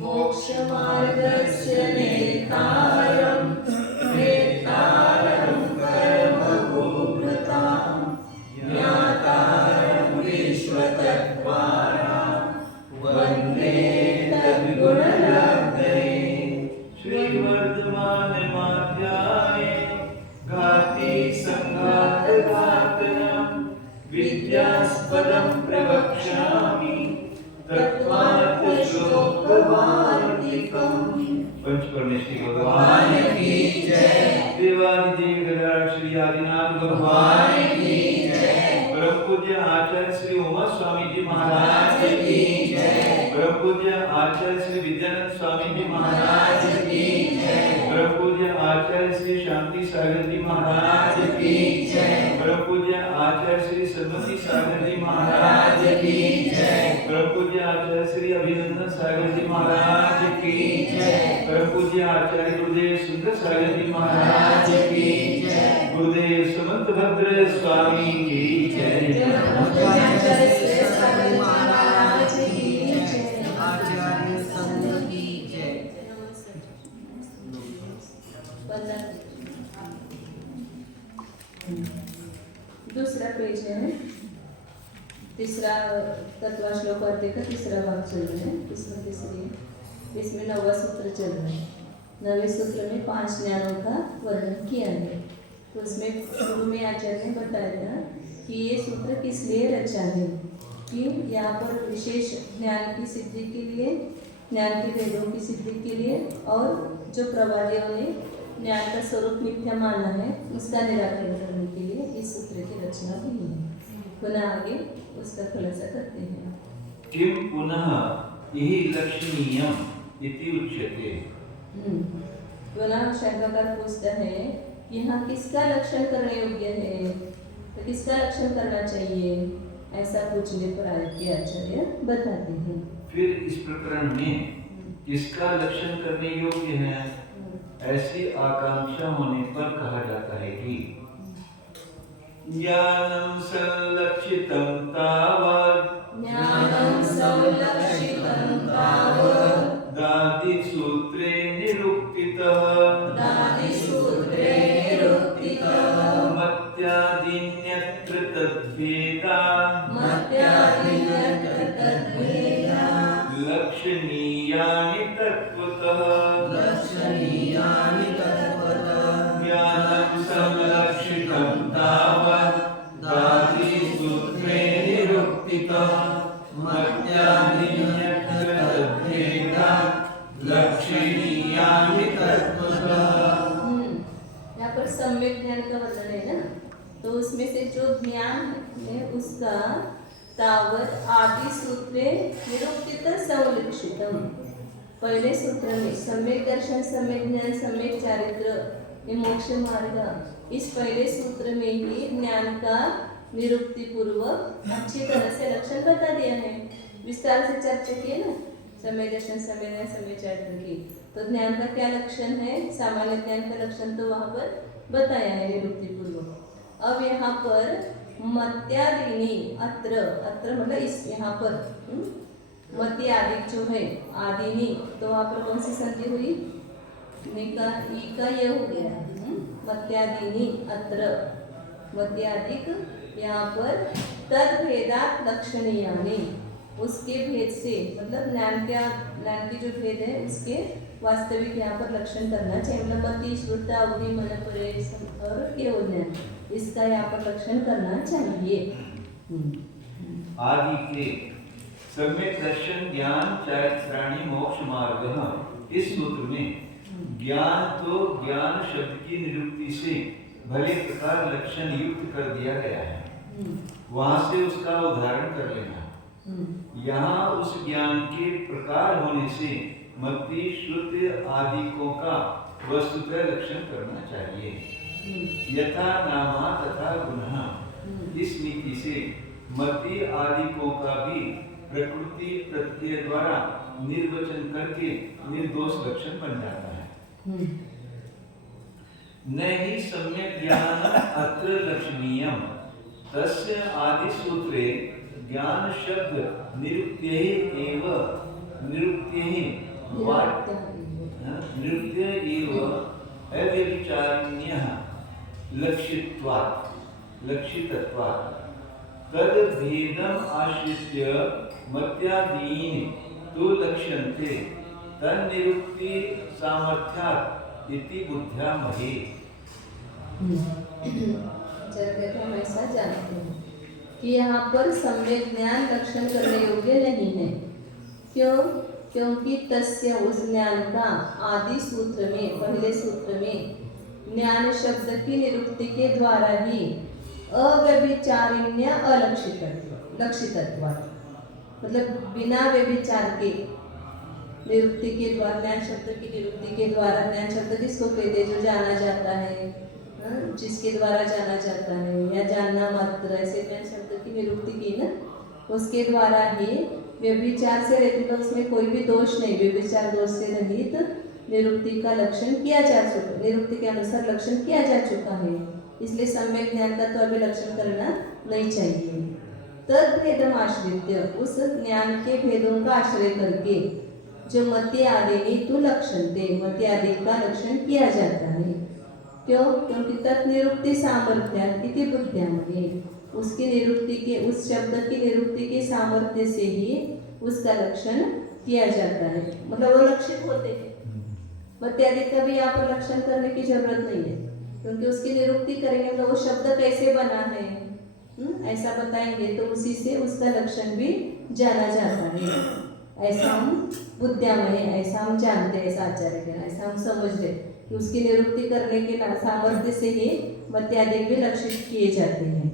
मोक्षमार्गस्य नेतारं नेतारं कर्मभूभृतां ज्ञातारं विश्वतत्त्वानां वन्दे तद्गुणलब्धये। श्रीवर्धमानमाध्याये घाति संघातघातनं विद्यास्पदं प्रवक्ष्यामि तत्त्वार्थश्लोकवार्तिकम्। पंच परमेश्वरी भगवान की जय। देवादिदेव गदार श्री आदिनाथ भगवान की जय। परम पूज्य आचार्य श्री उमा स्वामी जी महाराज की जय। परम पूज्य आचार्य श्री विद्यानंद स्वामी जी महाराज की जय। परम पूज्य आचार्य श्री शांति सागर जी महाराज की जय। परम पूज्य आचार्य श्री सन्मति सागर जी महाराज की जय। परम पूज्य आचार्य श्री अभिनंदन सागर जी महाराज की जय। परम पूज्य आचार्य गुरुदेव सुंदर सागर जी महाराज की जय। गुरुदेव समंत भद्र स्वामी की जय। आचार्य श्रेष्ठ महाराज की जय। आचार्य संत की जय। दूसरा पेज है, तीसरा तत्व श्लोक अर्थ का तीसरा भाग चल रहा है। इसमें 9वां सूत्र चल रहा है। 9वें सूत्र में 5 ज्ञानों का वर्णन किया है। तो उसमें शुरू में आचार्य ने बताया कि ये सूत्र किस लिए रचा है, कि यहाँ पर विशेष ज्ञान की सिद्धि के लिए, ज्ञान के भेदों की सिद्धि के लिए, और जो प्रवादियों ने ज्ञान का स्वरूप मिथ्या माना है उसका निराकरण करने के लिए इस सूत्र की रचना भी है। पुनः आगे उसका खुलासा करते हैं। किम पुनः यही लक्षणीयम इति उच्यते। पुनः शंकाकार पूछता है यहाँ किसका लक्षण करने योग्य है, तो किसका लक्षण करना चाहिए, ऐसा पूछने पर आचार्य बताते हैं। फिर इस प्रकरण में किसका लक्षण करने योग्य है, ऐसी आकांक्षा होने पर कहा जाता है कि ज्ञानं संलक्षितं तावत् दादि सूत्रे निरुक्तितः मत्यादिन्यत्र तद्भेदा लक्षणीयानि तत्त्वतः। ज्ञानं संलक्षितं तावत् दादि सूत्रे निरुक्तितः मत्यादिन्यत्र तद्भेदा लक्षणीयानि तत्त्वतः। यहाँ पर सम्यक ज्ञान का वर्णन है ना, तो उसमें से जो ज्ञान है उसका तावत आदि सूत्रे निरुक्तित संलक्षितम। पहले सूत्र में सम्यक दर्शन, सम्यक ज्ञान, सम्यक चारित्र, ये मोक्ष मार्ग, इस पहले सूत्र में ही ज्ञान का निरुक्ति पूर्वक अच्छी तरह से लक्षण बता दिया है। विस्तार से चर्चा की है ना, समय दर्शन, समय ज्ञान, समय चारित्र की। तो ज्ञान का क्या लक्षण है, सामान्य ज्ञान का लक्षण तो वहाँ पर बताया है निरुक्ति पूर्वक। अब यहाँ पर मत्यादिनी, अत्र मतलब इस यहाँ पर मत्य आदि जो है आदिनी, तो वहाँ पर कौन सी संधि हुई, निका ई का ये हो गया। मत्यादिनी अत्र, मत्यादिक यहाँ पर तद्भेदात् लक्षणीयानि, उसके भेद से मतलब ज्ञान की जो भेद है उसके वास्तविक यहाँ पर लक्षण करना चाहिए। मतलब मति, श्रुता, अवधि, मन, परेश और केवल ज्ञान, इसका यहाँ पर लक्षण करना चाहिए। आदि के सम्यक दर्शन, ज्ञान, चारित्राणि, मोक्ष मार्ग, इस सूत्र में ज्ञान तो ज्ञान शब्द की निरुक्ति से भले प्रकार लक्षण युक्त कर दिया गया है, वहां से उसका उदाहरण कर लेना। यहाँ उस ज्ञान के प्रकार होने से मति, श्रुति आदिकों का वस्तुतः लक्षण करना चाहिए। यथा नामा तथा गुणः, इस नीति से मति आदिकों का भी प्रकृति प्रत्यय द्वारा निर्वचन करके निर्दोष लक्षण बन जाता है। न ही सम्यक ज्ञान अत्र लक्षणीयम तस्य आदि सूत्रे ज्ञान शब्द निरुक्त्यहि वाट नृत्य इव अव्यभिचारिण्यः लक्षितत्वात् तद भेदम आश्रित्य मत्यादीनि तु लक्ष्यन्ते तन्निरुक्ति सामर्थ्यात् इति बुद्ध्या महे। जब हम ऐसा जानते हैं कि यहाँ पर सम्यक ज्ञान लक्षण करने योग्य नहीं है। क्यों? क्योंकि तस्य उस ज्ञान का आदि सूत्र में, पहले सूत्र में ज्ञान शब्द की निरुक्ति के द्वारा ही अव्यभिचारिण्य लक्षितत्व, मतलब बिना व्यभिचार के निरुक्ति के द्वारा, ज्ञान शब्द की निरुक्ति के द्वारा, ज्ञान शब्द किसको कहते जो जाना जाता है, जिसके द्वारा जाना जाता है या जानना मात्र, ऐसे ज्ञान शब्द की निरुक्ति की ना, उसके द्वारा ही व्यभिचार से रहित, उसमें कोई भी दोष नहीं, व्यभिचार दोष से रहित निरुक्ति का लक्षण किया जा चुका, निरुक्ति के अनुसार लक्षण किया जा चुका है, इसलिए सम्यक ज्ञान का तो अभी लक्षण करना नहीं चाहिए। तद भेदम आश्रित्य, उस ज्ञान के भेदों का आश्रय करके जो मति आदि तु लक्षणते, मति आदि का लक्षण किया जाता है। क्यों? क्योंकि तत् निरुक्ति सामर्थ्य इति बुद्ध्यामहे, उसकी निरुक्ति के, उस शब्द की निरुक्ति के सामर्थ्य से ही उसका लक्षण किया जाता है, मतलब वो लक्षित होते हैं। मति आदि का भी यहाँ पर लक्षण करने की जरूरत नहीं है, क्योंकि उसकी निरुक्ति करेंगे तो वो शब्द कैसे बना है ऐसा बताएंगे तो उसी से उसका लक्षण भी जाना जाता है। ऐसा हम बुद्ध्यामय, ऐसा हम जानते हैं, ऐसा आचार्य कहना, ऐसा हम समझ ले कि उसकी निरुक्ति करने के सामर्थ्य से ही मत्यादि भी लक्षित किए जाते हैं।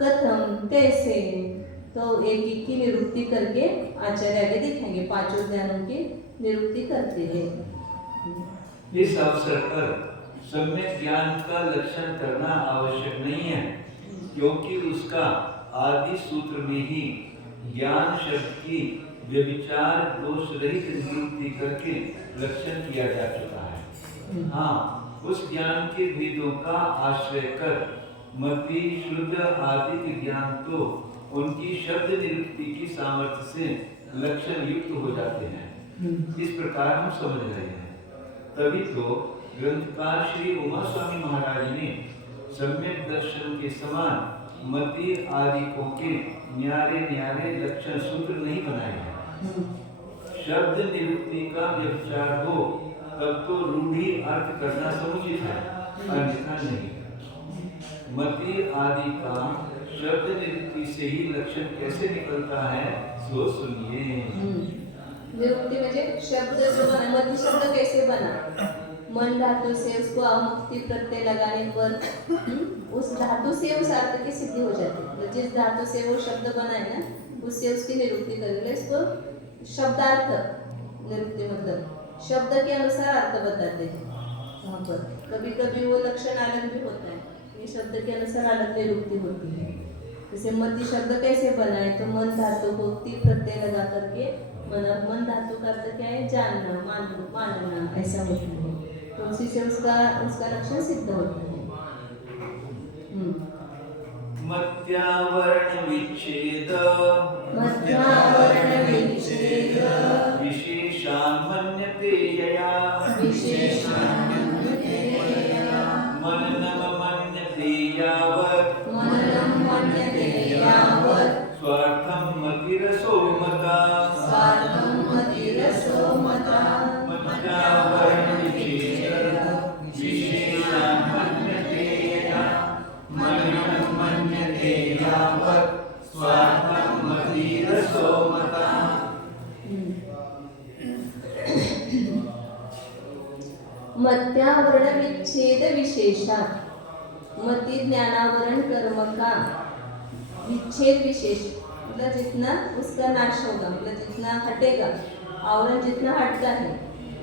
कथम, कैसे? तो एक एक की निरुक्ति करके आचार्य आगे दिखाएंगे, पांचों ज्ञानों की निरुक्ति करते हैं। इस अवसर पर सम्यक ज्ञान का लक्षण करना आवश्यक नहीं है, क्योंकि उसका आदि सूत्र में ही ज्ञान शब्द की व्यभिचार दोष रहित निरुक्ति करके लक्षण किया जा चुका है। हाँ, उस ज्ञान के भेदों का आश्रय कर मति शुद्ध आदि के ज्ञान तो उनकी शब्द निरुक्ति की सामर्थ्य से लक्षण युक्त हो जाते हैं। इस प्रकार हम समझ रहे हैं। तभी तो ग्रंथकार श्री उमा स्वामी महाराज ने सम्यक दर्शन के समान मति आदिकों के न्यारे न्यारे लक्षण सूत्र नहीं बनाए हैं। शब्द निरुक्ति का व्यभिचार हो तब तो रूढ़ी अर्थ करना समुचित है, अन्यथा नहीं। मति आदि का शब्द निरुक्ति से ही लक्षण कैसे निकलता है सो सुनिए। निरुक्ति म्हणजे शब्द जो बना, मति शब्द कैसे बना? मन धातु से उसको अमुक्ति प्रत्यय लगाने पर उस धातु से उस अर्थ की सिद्धि हो जाती है। तो जिस धातु से वो शब्द बना है ना, उससे उसकी निरुक्ति करेंगे। इसको शब्दार्थ निरुक्ति मतलब शब्द के अनुसार अर्थ बताते हैं। वहाँ पर कभी कभी वो लक्षण अलग भी होता है, ये शब्द के अनुसार अलग निरुक्ति होती है। जैसे मति शब्द कैसे बना है, तो मन धातु को ती प्रत्यय लगा करके, मन धातु का अर्थ क्या है? जानना, मानना, ऐसा होता है। तो उसी से उसका लक्षण सिद्ध होता है। मत्यावरण विच्छेद विशेषान् मन्यते यया मननं मन्यते यावत् स्वार्थं मतिरसो मता मत्यावरण विच्छेद विशेषान् मन्यते यया मननं मन्यते यावत् स्वार्थं मतिरसो मता। मत्यावरण विच्छेद विशेषात्, मति ज्ञानावरण कर्म का विच्छेद विशेष, मतलब जितना उसका नाश होगा, मतलब जितना हटेगा, आवरण जितना हटता है,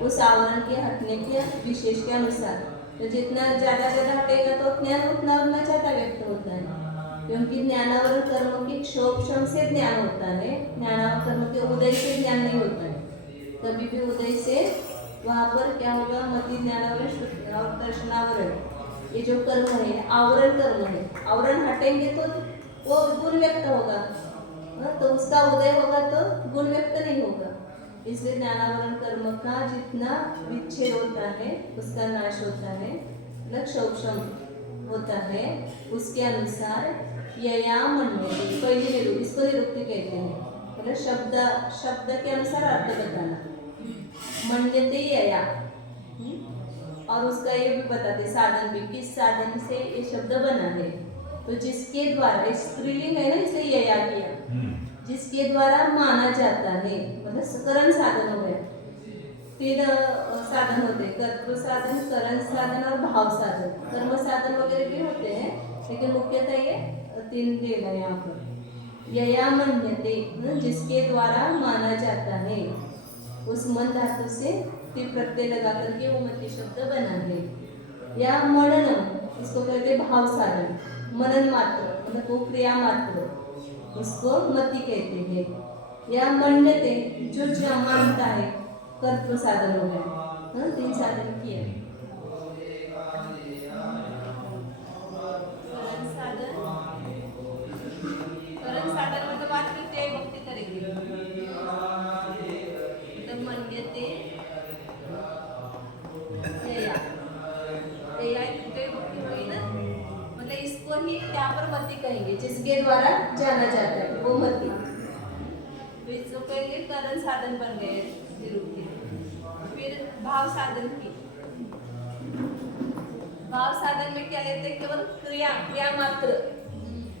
उस आवरण के हटने के विशेष के अनुसार, तो जितना ज़्यादा हटेगा तो ज्ञान उतना ज़्यादा व्यक्त होता है। क्योंकि ज्ञानावरण कर्म की क्षोभम से ज्ञान होता है, ज्ञानावरण कर्म के उदय से ज्ञान नहीं होता है। कभी भी उदय से वहाँ पर क्या होगा? मति ज्ञानावरण और दर्शनावरण, ये जो कर्म है आवरण कर्म है, आवरण हटेंगे तो वो गुण व्यक्त होगा, तो उसका उदय होगा तो गुण व्यक्त नहीं होगा। इसलिए ज्ञानावरण कर्म का जितना विच्छेद होता है उसका नाश होता है, मतलब क्षोक्षम होता है, उसके अनुसार यया मन्यते, पहली निरुक्ति, इसको निरुक्ति कहते हैं, मतलब शब्द शब्द के अनुसार अर्थ बताना, मन्यते यया। और उसका ये भी बताते साधन भी, किस साधन से ये शब्द बना है, तो जिसके द्वारा, स्त्रीलिंग है ना इसलिए यया किया, जिसके द्वारा माना जाता है, मतलब करण साधन हो गया। 3 साधन होते हैं, कर्तृ साधन, करण साधन और भाव साधन। कर्म साधन वगैरह भी होते हैं, लेकिन मुख्यतः ये 3 देना है यहाँ पर। यया मन्यते, जिसके द्वारा माना जाता है, उस मन धातु से ति प्रत्यय लगा करके वो मति शब्द बना है। या मननम, इसको कहते हैं भाव साधन, मनन मात्र, मतलब वो क्रिया मात्र, उसको मति कहते हैं। या मन्यते, जो मानता है, कर्तृ साधन हो गया। 3 साधन किए। करण साधन मतलब बात करते हैं, भक्ति करेंगे, मतलब मन्यते यया भक्ति हुई ना, मतलब इसको ही यहाँ पर मति कहेंगे, जिसके द्वारा जाना जाता है वो मति। तो इसको कहेंगे करण साधन बन गए निरुक्ति। फिर भाव साधन की, भाव साधन में क्या लेते हैं, केवल क्रिया, क्रिया मात्र,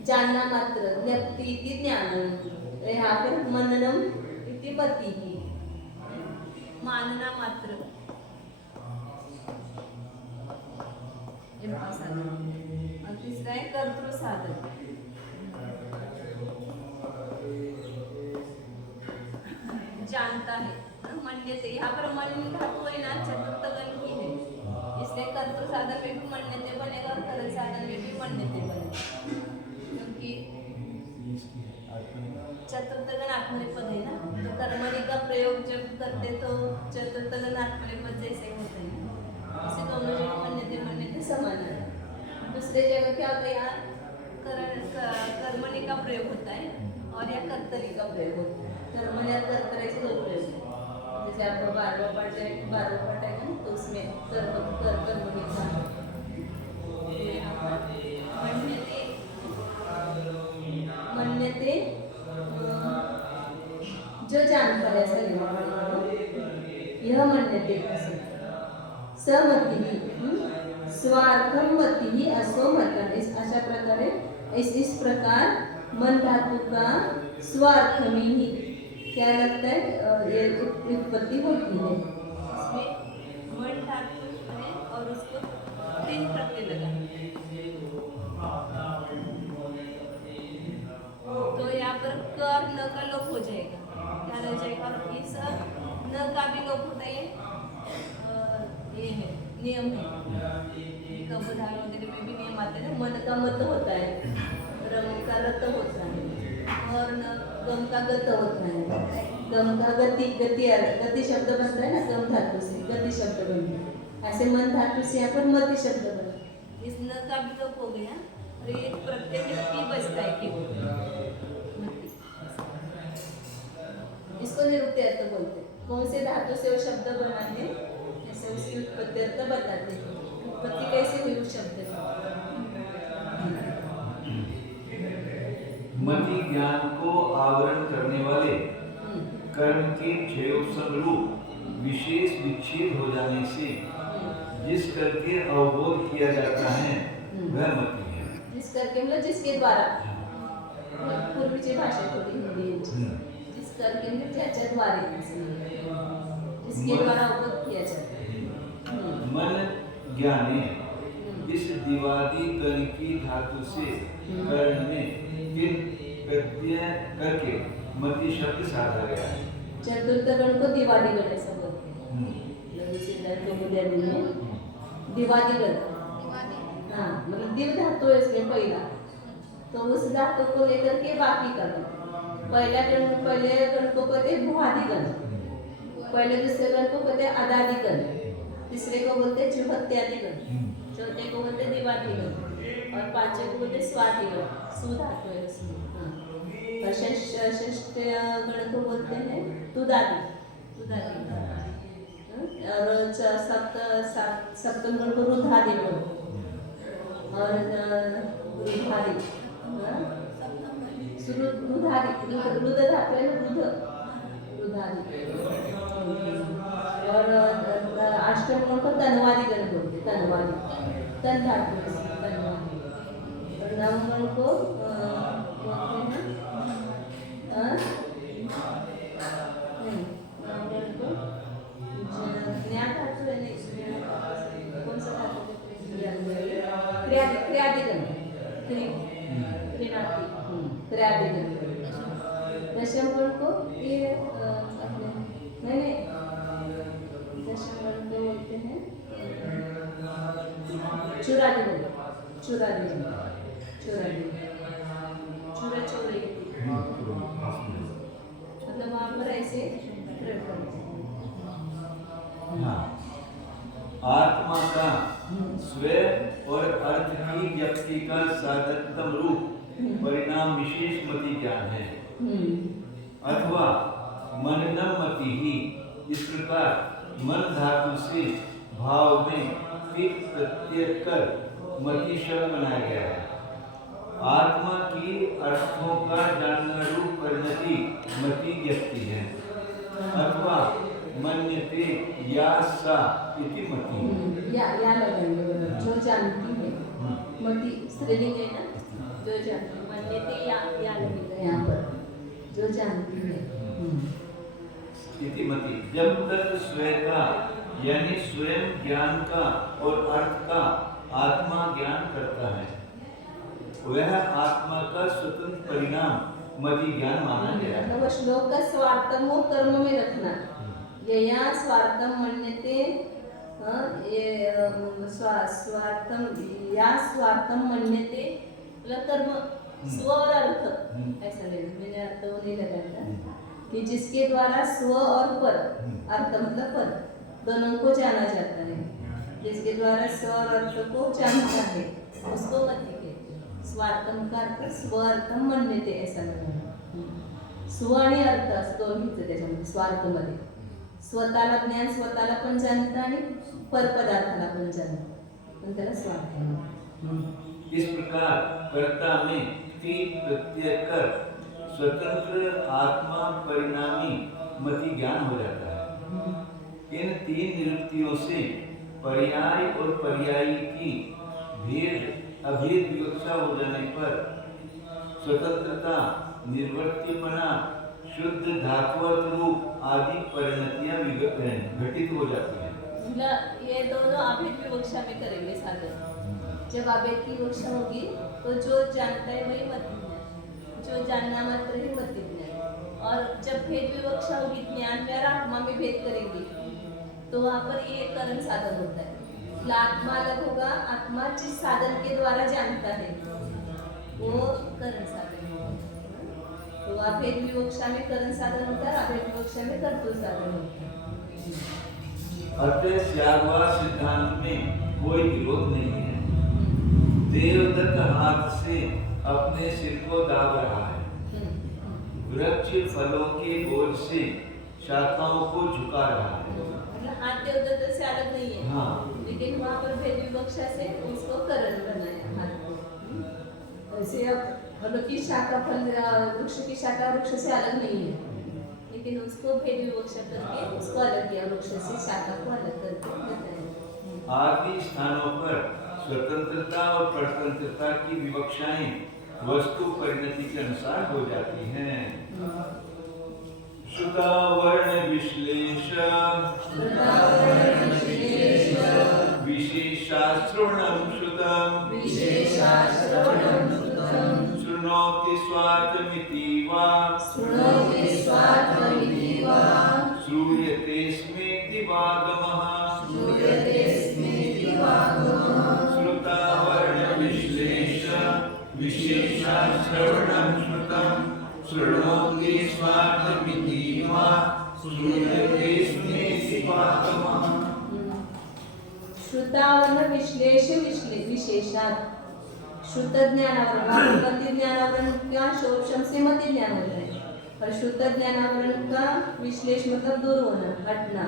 जानना मात्र, ज्ञप्ति इति ज्ञानम, तो यहाँ पर मननम इति मति की, मानना मात्र, ये भाव साधन। और तीसरा है कर्तृ साधन, जानता है, मन्यते, यहाँ पर मन धातु है ना, चतुर्थ गण की है, इसलिए कर्तृ साधन में भी मन्यते बनेगा और करण साधन में भी मन्यते बनेगा, क्योंकि चतुर्थ गण आत्मनेपद है ना, तो कर्मणि का प्रयोग जब करते तो चतुर्थ गण आत्मनेपद जैसे होते हैं, इसे दोनों जगह मन्यते मन्यते समान है। दूसरे जगह क्या होता है, यहाँ कर्मणि का प्रयोग होता है और या कर्तरी का प्रयोग होता है। कर्मणि और कर्तरी से 2 प्रयोग है, जैसे आपको 12वां पाठ है ना, तो उसमें कर्मणि का मन्यते जो जानता है, ऐसा लेना पड़ेगा, यह मन्यते समति, स्वार्थम मति अस्वमतन, इस अशा प्रकारे इस प्रकार मन धातु का स्वार्थ में ही क्या लगता है, ये उत्पत्ति होती है। इसमें मन धातु है और उसको 3 प्रत्यय लगा, तो यहाँ पर कर न का लोप हो जाएगा, क्या रह जाएगा, और इस न का भी लोप होता है, ये है नियम है, कबधार वगैरह में भी नियम आते हैं, मन का मत होता है, रम का रत होता है, और न गम का गत होता है, गम का गति शब्द बनता है ना, गम धातु से गति शब्द बनता है, ऐसे मन धातु से यहाँ पर मति शब्द बना, इस न का भी लोप हो गया और ये प्रत्यय व्यक्ति बचता है केवल, इसको निरुक्ति अर्थ बोलते हैं। कौन से धातु से वो शब्द बना है, ऐसे उसकी उत्पत्ति अर्थ बताते हैं, उत्पत्ति कैसे हुई उस शब्द की। मति ज्ञान को आवरण करने वाले कर्म के क्षयोत्संग रूप विशेष विच्छेद हो जाने से जिस करके अवबोध किया जाता है वह मति है। जिस करके मतलब जिसके द्वारा, पूर्वी की भाषा थोड़ी हिंदी है, जिस करके मतलब ज्याच्या द्वारे, जिसके द्वारा अवबोध किया जाता है। मन ज्ञाने इस दिवादी गण की धातु से कर्ण में फिर प्रत्यय करके मति शब्द साधा गया है। चतुर्थ गण को दिवादी गण ऐसा बोलते हैं, दिवादी गण, हाँ, मतलब दिव धातु है इसमें पहला, तो उस धातु को लेकर के बाकी का गण, पहले गण को कहते हैं भुआदि गण, पहले दूसरे गण को कहते हैं अदादि गण, तीसरे को बोलते हैं जुहत्यादि गण, चौथे को बोलते दिवादी गण, और पांचवे को बोलते स्वाति गण, सुधातु है उसमें, और षष्ठ गण को बोलते हैं तुदादि, रुधादि। और सप्तम गण को रुधादि बोलते हैं। और रुधादि, रुधादि, रुध धातु है ना, रुधादि। और अष्टम गण को तनवादि गण बोलते हैं, तनवादि, तन धातु है, तनवादि। और नवम गण को बोलते हैं नहीं, नवम गण को ज्ञा धातु है, नहीं, कौन सा धातु है? क्रियादिगण, क्रियादि, क्रियादिगण। दशम गण को ये अपने नहीं, दशम गण को बोलते हैं चुरादिगण, चुरादिगण, चुरादिगण, चुरा चौरे, मतलब वहाँ पर ऐसे प्रयोग करते हैं। हाँ। आत्मा का स्वयं और अर्थ की व्यक्ति का साधकतम रूप परिणाम विशेष मति ज्ञान है, अथवा मननम मति ही। इस प्रकार मन धातु से भाव में फिर प्रत्यय कर मति शब्द बनाया गया है। आत्मा की अर्थों का जानना रूप परिणति मति व्यक्ति है, अथवा मन्यते या सा इति मति। या लगाएंगे, जो जानती है, मति स्त्रीलिंग है ना, जो जानती, मन्यते या लगेगा यहाँ पर, जो जानती है इति मति। जब तक स्वयं का यानी स्वयं ज्ञान का और अर्थ का आत्मा ज्ञान करता है, वह आत्मा का स्वतंत्र परिणाम मति ज्ञान माना गया है। मतलब श्लोक का स्वार्थम को कर्म में रखना, यया स्वार्थम मन्यते, ये स्वार्थम या स्वार्थम मन्यते, मतलब कर्म स्व और अर्थ, ऐसा लेना, मैंने अर्थ वो नहीं लगाया था कि जिसके द्वारा स्व और पर, अर्थ मतलब पर, दोनों को जाना जाता है, जिसके द्वारा स्व और अर्थ को जानता है उसको मति कहते हैं। स्वार्थम का अर्थ स्वार्थम मन्यते, ऐसा लगाना। स्व आणि अर्थ दोन्हीच त्याच्यामध्ये स्वार्थमध्ये स्वतःला ज्ञान, स्वतःला पण जाणता आणि परपदार्थाला पण जाणता, पण त्याला स्वार्थ म्हणतात। इस प्रकार कर्ता में तीन प्रत्यय कर स्वतंत्र आत्मा परिणामी मति ज्ञान हो जाता है। इन तीन निरुक्तियों से पर्याय और पर्यायी की भेद अभेद विवक्षा हो जाने पर स्वतंत्रता, निर्वर्तीपना, शुद्ध धात्वर्थ रूप आदि परिणतियां घटित हो जाती हैं। ये दोनों अभेद विवक्षा में करेंगे साधन। जब अभेद की विवक्षा होगी तो जो जानता है वही मति ज्ञान, जो जानना मात्र ही मति ज्ञान। और जब भेद विवक्षा होगी, ज्ञान में और आत्मा में भेद करेंगे तो वहाँ पर ये करण साधन होता है। आत्मा अलग होगा, आत्मा जिस साधन के द्वारा जानता है वो करण साधन होगा। तो अभेद विवक्षा में करण साधन होता है, अभेद विवक्षा में कर्तृ साधन होता है। अतः त्यागवाद सिद्धांत में कोई विरोध नहीं है। देवदत्त हाथ से अपने सिर को दाब रहा है, वृक्ष फलों के बोझ से शाखाओं को झुका रहा है। हाथ देवदत्त से अलग नहीं है, हाँ। लेकिन वहाँ पर भेद विवक्षा से उसको करण बनाया हाथ को। ऐसे अब फलों की शाखा, फल वृक्ष की शाखा वृक्ष से अलग नहीं है, लेकिन उसको भेद विवक्षा करके उसको अलग किया, वृक्ष से शाखा को अलग करके बताया। आदि स्थानों पर स्वतंत्रता और परतंत्रता की विवक्षाएं वस्तु परिणति के अनुसार हो जाती हैं। श्रुता वर्ण विश्लेष विशेषाश्रवणं श्रुतम् शृणोति स्वार्थमिति वा श्रूयतेस्मेति वागमः। श्रुता वर्ण विश्लेष विशेषाश्रवणं श्रुतम् शृणोति स्वार्थमिति वा श्रूयतेस्मेति वागमः। श्रुतावर्ण विश्लेष विशेषात श्रुत ज्ञानावरण, मति ज्ञानावरण क्या शोषण से मति ज्ञान हो जाए। और शुद्ध ज्ञानावरण का विश्लेष मतलब दूर होना, हटना।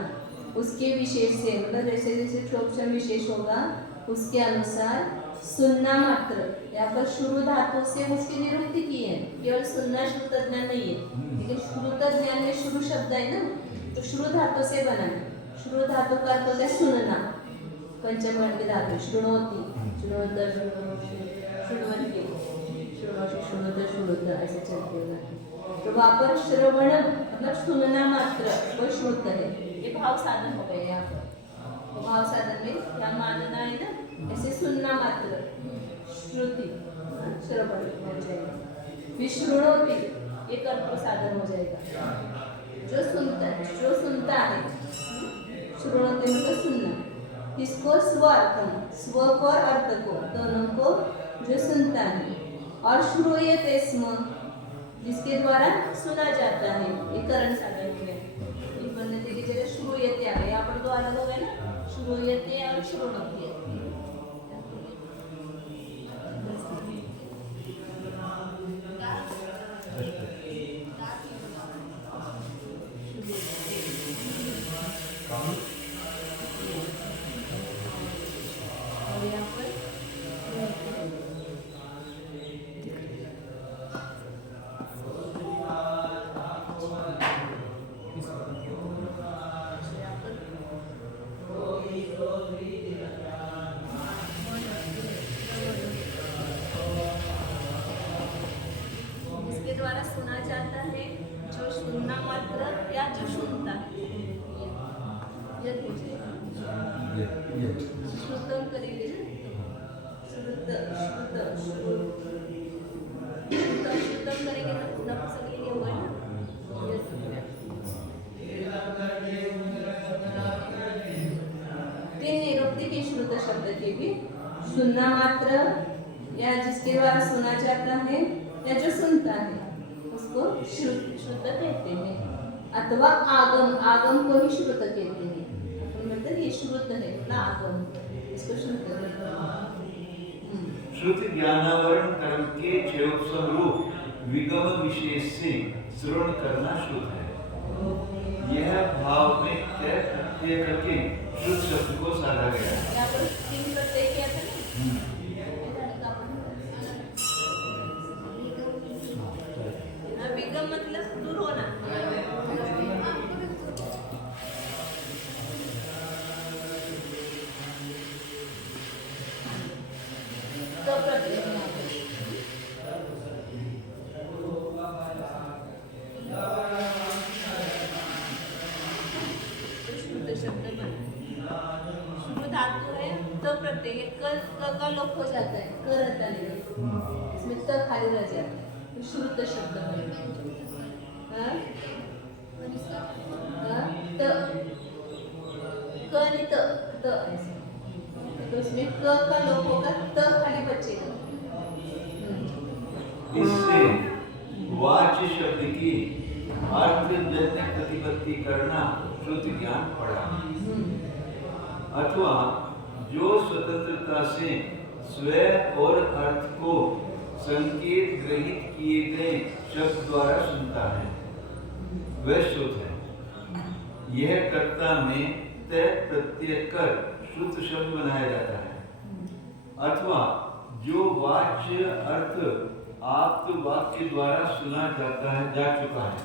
उसके विशेष से मतलब जैसे जैसे क्षोभक्षण विशेष होगा उसके अनुसार सुनना मात्र। यहाँ पर शुरू धातु से उसकी निरुक्ति की है, केवल सुनना श्रुत ज्ञान नहीं है, लेकिन श्रुत ज्ञान में शुरू शब्द है ना, तो शुरू धातु से बना है। शुरू धातु का अर्थ होता है सुनना, पंचम वर्ण की धातु श्रुणोति, श्रुणोत, श्रुण्वन्ति, श्रुणोषि, श्रुणोत, श्रुणोत ऐसे चलते हुए। तो वहाँ पर श्रवण मतलब सुनना मात्र वो श्रुत है। ये भाव साधन हो गए यहाँ पर। तो भाव साधन में क्या मानना है ना, ऐसे सुनना मात्र श्रुति श्रवण हो जाएगा। विश्रुणोति एक अर्थ साधन हो जाएगा, जो सुनता है। श्रुणोति मतलब सुनना, इसको स्वार्थम, स्व को और अर्थ को दोनों को जो सुनता है। और श्रूयते स्म जिसके द्वारा सुना जाता है, ये करण साधन में बनने की जगह श्रूयते आ गया। यहाँ पर दो अलग हो गए ना, श्रूयते और श्रुणोति। द्वारा सुना जाता है, जो सुनना मात्र या जो सुनता है, श्रुतम करेंगे श्रुतम करेंगे ना, नपुंसकलिंग होगा ना। तीन निरुक्ति के श्रुत शब्द के भी सुनना मात्र या जिसके द्वारा सुना जाता है या जो सुनता है उसको श्रुत कहते हैं, अथवा आगम, आगम को ही श्रुत कहते हैं। मतलब ये श्रुत है ना, आगम इसको श्रुत कहते हैं। श्रुति ज्ञानावरण कर्म के क्षयोत्सव रूप विगम विशेष से श्रवण करना श्रुत है। यह भाव में तय प्रत्यय करके श्रुत शब्द को साधा गया है। यहाँ पर तीन प्रत्यय क्या था? विगम मतलब दूर होना। तो प्रत्यय शब्द बना, शुद्ध धातु है तो प्रत्यय क का लोप हो जाता है, क रहता नहीं, इसमें त खाली रह जाता है, तो शुद्ध शब्द बना। त क नहीं त ऐसे, तो इसमें क का लोप होगा, त खाली बचेगा। इससे वाच्य शब्द की अर्थजन्य प्रतिपत्ति करना श्रुति ज्ञान पड़ा, अथवा जो स्वतंत्रता से स्वयं और अर्थ को संकेत ग्रहित किए गए शब्द द्वारा सुनता है वह शुद्ध है। यह कर्ता में तय प्रत्यय कर शुद्ध शब्द बनाया जाता है, अथवा जो वाच्य अर्थ आप्त वाक्य द्वारा सुना जाता है जा चुका है,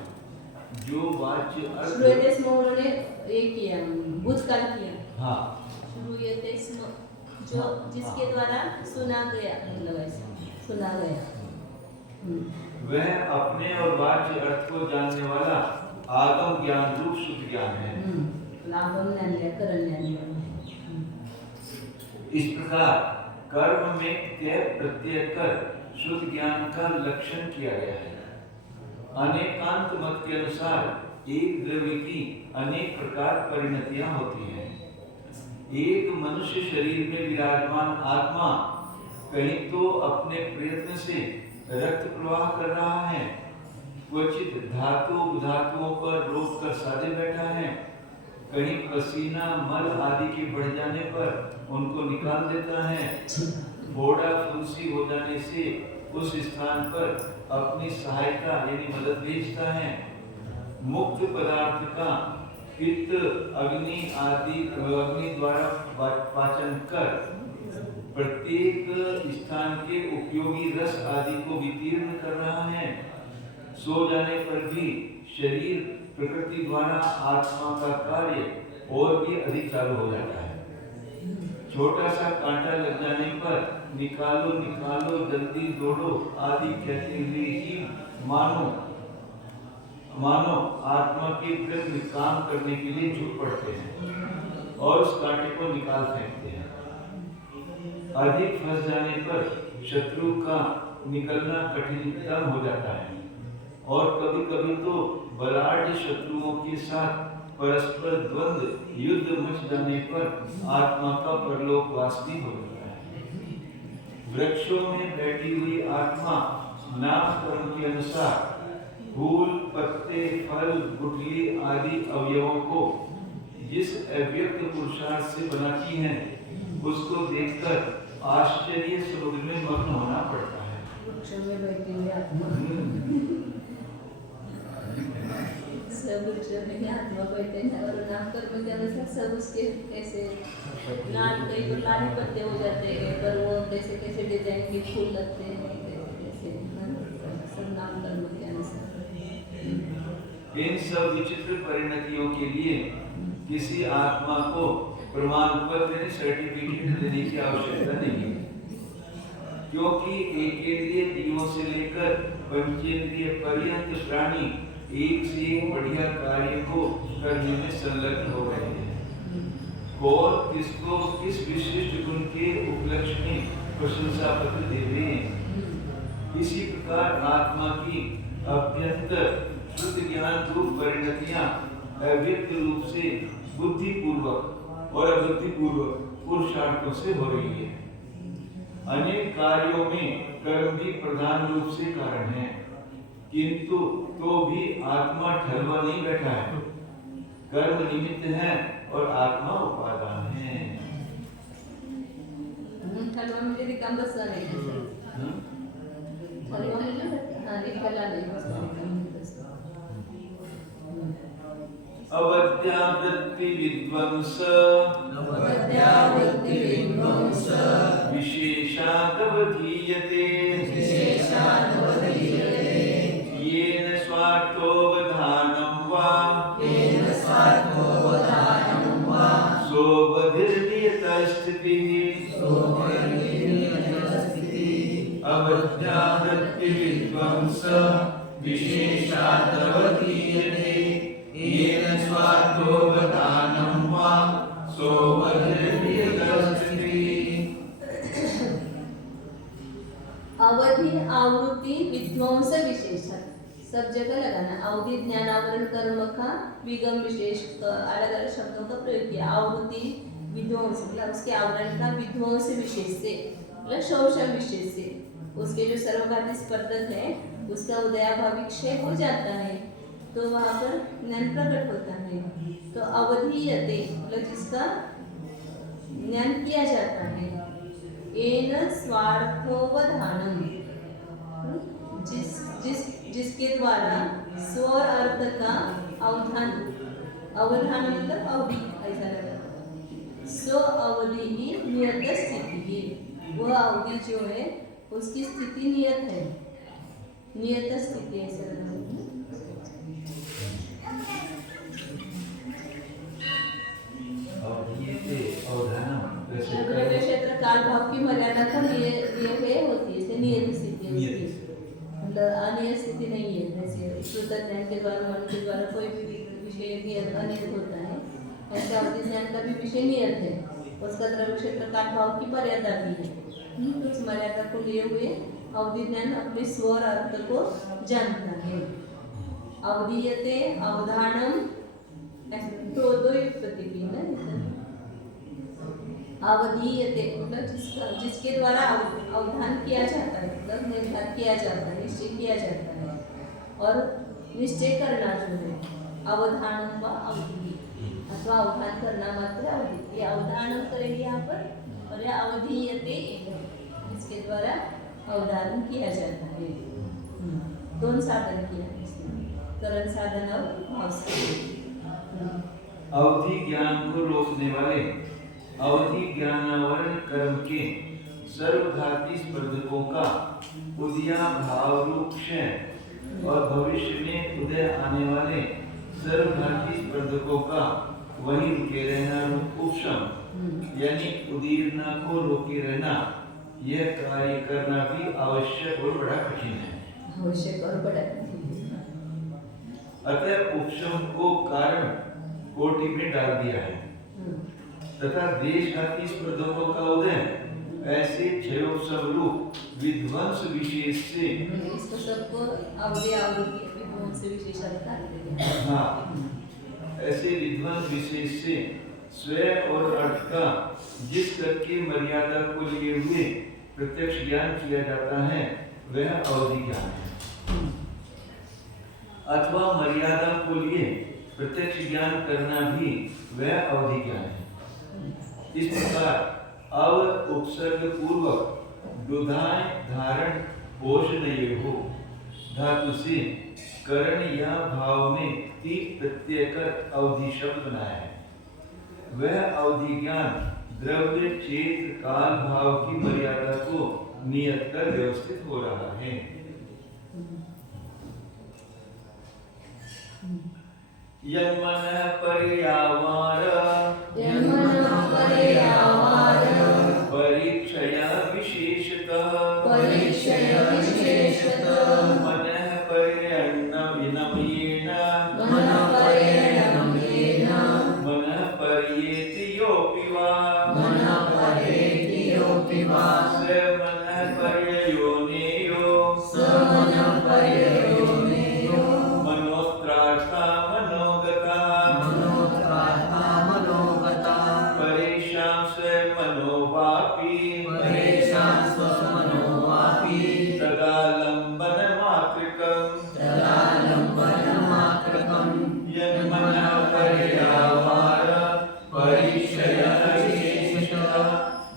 जो वाच्य अर्थ श्रूयते स्म उन्होंने ये किया, भूतकाल किया। हाँ, श्रूयते स्म जो जिसके द्वारा सुना गया, मतलब ऐसा सुना गया। वह अपने और वाच्य अर्थ को जानने वाला आगम ज्ञान रूप शुद्ध ज्ञान है। आगम ज्ञान लिया, करण ज्ञान लिया। इस प्रकार कर्म में तय प्रत्यय कर शुद्ध ज्ञान का लक्षण किया गया है। अनेकांत मत के अनुसार एक द्रव्य की अनेक प्रकार परिणतियां होती हैं। एक मनुष्य शरीर में विराजमान आत्मा कहीं तो अपने प्रयत्न से रक्त प्रवाह कर रहा है, क्वचित धातु धातुओं पर रोक कर साधे बैठा है, कहीं पसीना मल आदि के बढ़ जाने पर उनको निकाल देता है, फोड़ा फुंसी हो जाने से उस स्थान पर अपनी सहायता यानी मदद भेजता है। मुक्त पदार्थ का पित्त अग्नि आदि अग्नि द्वारा पाचन कर प्रत्येक स्थान के उपयोगी रस आदि को वितीर्ण कर रहा है। सो जाने पर भी शरीर प्रकृति द्वारा आत्मा का कार्य और भी अधिक चालू हो जाता है। छोटा सा कांटा लग जाने पर निकालो निकालो जल्दी दौड़ो आदि कहते हुए ही मानो आत्मा के विरुद्ध काम करने के लिए झुक पड़ते हैं और उस कांटे को निकाल फेंकते हैं। अधिक फंस जाने पर शत्रु का निकलना कठिनतम हो जाता है और कभी कभी तो बलाढ्य शत्रुओं के साथ परस्पर द्वंद्व युद्ध मच जाने पर आत्मा का परलोकवास भी हो जाता है। वृक्षों में बैठी हुई आत्मा नामकरण के अनुसार फूल पत्ते फल गुठली आदि अवयवों को जिस अव्यक्त पुरुषार्थ से बनाती है उसको देखकर आश्चर्य समुद्र में मग्न होना पड़ता है। वृक्षों में बैठी हुई आत्मा सब वृक्षों में आत्मा बैठे हैं और नामकरण के अनुसार सब उसके ऐसे लाल कई तो लाल पत्ते हो जाते हैं पर वो कैसे कैसे डिजाइन के फूल लगते हैं कैसे सब नामकरण के अनुसार। इन सब विचित्र परिणतियों के लिए किसी आत्मा को प्रमाण पत्र सर्टिफिकेट देने की आवश्यकता नहीं है, क्योंकि एकेंद्रिय जीवों से लेकर पंचेंद्रिय पर्यंत प्राणी एक से एक बढ़िया कार्य को करने में संलग्न हो रहे हैं। कौन किसको किस विशिष्ट गुण के उपलक्ष्य में प्रशंसा पत्र दे रहे हैं। इसी प्रकार आत्मा की अभ्यंतर शुद्ध ज्ञान रूप परिणतियां अव्यक्त रूप से बुद्धि पूर्वक और अबुद्धि पूर्वक पुरुषार्थों से हो रही है। अनेक कार्यों में कर्म भी प्रधान रूप से कारण है, किंतु तो भी आत्मा ठहरवा नहीं बैठा है। कर्म निमित्त है और आत्मा उपादान है। ठहरवा में यदि कम बसा नहीं है ठहरवा में ना हाँ निकला नहीं बसा अवद्यावृत्ति विध्वंस विशेषादवधीयते येन स्वार्थोवधानं वा सोबधिर्नियतस्थितिः। अवद्यावृत्ति विध्वंस विशेषादवधीयते येन स्वार्थोवधानं वा सोबधिर्नियतस्थितिः। अवधि आवृत्ति विध्वंस विशेषण सब जगह लगाना। अवधि ज्ञानावरण कर्म का विगम विशेष अलग अलग शब्दों का प्रयोग किया। आवृत्ति विध्वंस मतलब उसके आवरण का विध्वंस विशेष से मतलब शोषण विशेष से उसके जो सर्वघाती स्पर्धक है उसका उदयाभावी क्षय हो जाता है तो वहाँ पर ज्ञान प्रकट होता है। तो अवधीयते मतलब जिसका ज्ञान किया जाता है। एन स्वार्थोवधानम जिसके द्वारा स्व और अर्थ का अवधान अवधान मतलब अवधि ऐसा लगा स्व अवधि ही नियत स्थिति है। वह अवधि जो है उसकी स्थिति नियत है नियत स्थिति ऐसा लगा। द्रव्य क्षेत्र काल भाव की मर्यादा को नियत होती है नियत स्थिति मतलब अनियत स्थिति नहीं है। जैसे श्रुत ज्ञान के द्वारा मन के द्वारा कोई भी विषय अनियत होता है ऐसा अवधि ज्ञान का भी विषय नियत है। उसका द्रव्य क्षेत्र काल भाव की मर्यादा भी है तो उस मर्यादा को लिए हुए अवधि ज्ञान अपने स्व और अर्थ को जानता है। अवधीयते अवधानम दो युक्ति है अवधीयते मतलब जिसके द्वारा अवधान किया जाता है मतलब निर्धार किया जाता है निश्चय किया जाता है और निश्चय करना जो है अवधानम व अवधि अथवा अवधान करना मात्र अवधि ये अवधानम करेंगे यहाँ पर और यह अवधीयते इसके द्वारा अवधारण किया जाता है। दोन साधन किया है इसमें, करण साधन और भाव साधन। अवधि ज्ञान को रोकने वाले अवधि ज्ञानावरण कर्म के सर्वघाती स्पर्धकों का उदया भाव रूप क्षय और भविष्य में उदय आने वाले सर्वघाती स्पर्धकों का वही रुके रहना रूप उपशम यानी उदीरना को रोके रहना, यह कार्य करना भी आवश्यक और बड़ा कठिन है। आवश्यक और बड़ा कठिन है। अतः उपशम को कारण कोटि में डाल दिया है तथा देशघाती स्पर्धकों का उदय ऐसे क्षयोत्सव रूप विध्वंस विशेष से इसको सबको अवधि आवृत्ति विध्वंस विशेष अधिकार दे दिया। हाँ, ऐसे विध्वंस विशेष से स्वयं और अर्थ का जिस तक की मर्यादा को लिए हुए प्रत्यक्ष ज्ञान किया जाता है वह अवधि ज्ञान है, अथवा मर्यादा को लिए प्रत्यक्ष ज्ञान करना भी वह अवधि ज्ञान है। इस प्रकार अव उपसर्ग पूर्वक दुधाय धारण पोषण हो धातु से करण या भाव में ती प्रत्यय कर अवधि शब्द बनाया है। वह अवधि ज्ञान द्रव्य क्षेत्र काल भाव की मर्यादा को नियत कर व्यवस्थित हो रहा है। यन्मनः पर्यावार परीक्षया विशेषतः मनः पर्यन्नविनम्येन मनः पर्येति योऽपि वा स मनः पर्ययोनेयो मनोत्रार्था मनोगता परेषां स मनोवापि तदालम्बन मात्रकम् यन्मनः पर्यावार परिक्षया विशेषतः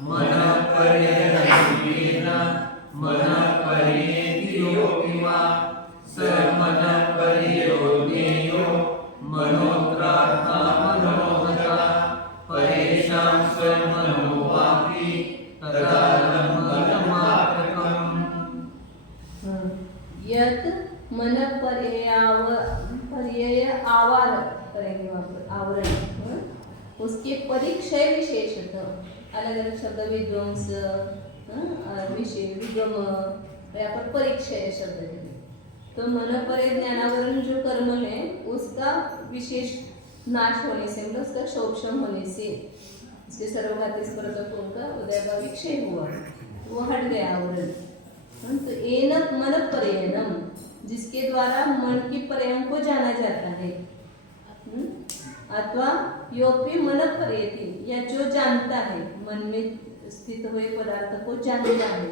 मनः पर्यन्नविनम्येन मनः पर्येति योऽपि वा स मनः पर्ययोनेयो मनोत्रार्था मनोगता परेषां स मनोवापि तदालम्बन मात्रकम्। यत मन पर्यय आवार करेंगे वहाँ पर आवरण, उसके परिक्षय विशेषतः अलग अलग शब्द विध्वंस विषय विगम, यहाँ पर परिक्षय शब्द है। तो मन पर्यय ज्ञानावरण जो कर्म है उसका विशेष नाश होने से, मतलब उसका शोषण होने से, इसके सर्वघाती स्पर्धकों का उदय का विक्षय हुआ, वो हट गया आवरण। तो एनक मन पर्ययनम, जिसके द्वारा मन की पर्यय को जाना जाता है, अथवा योपि मन पर्येति, या जो जानता है मन में स्थित हुए पदार्थ को जानता है,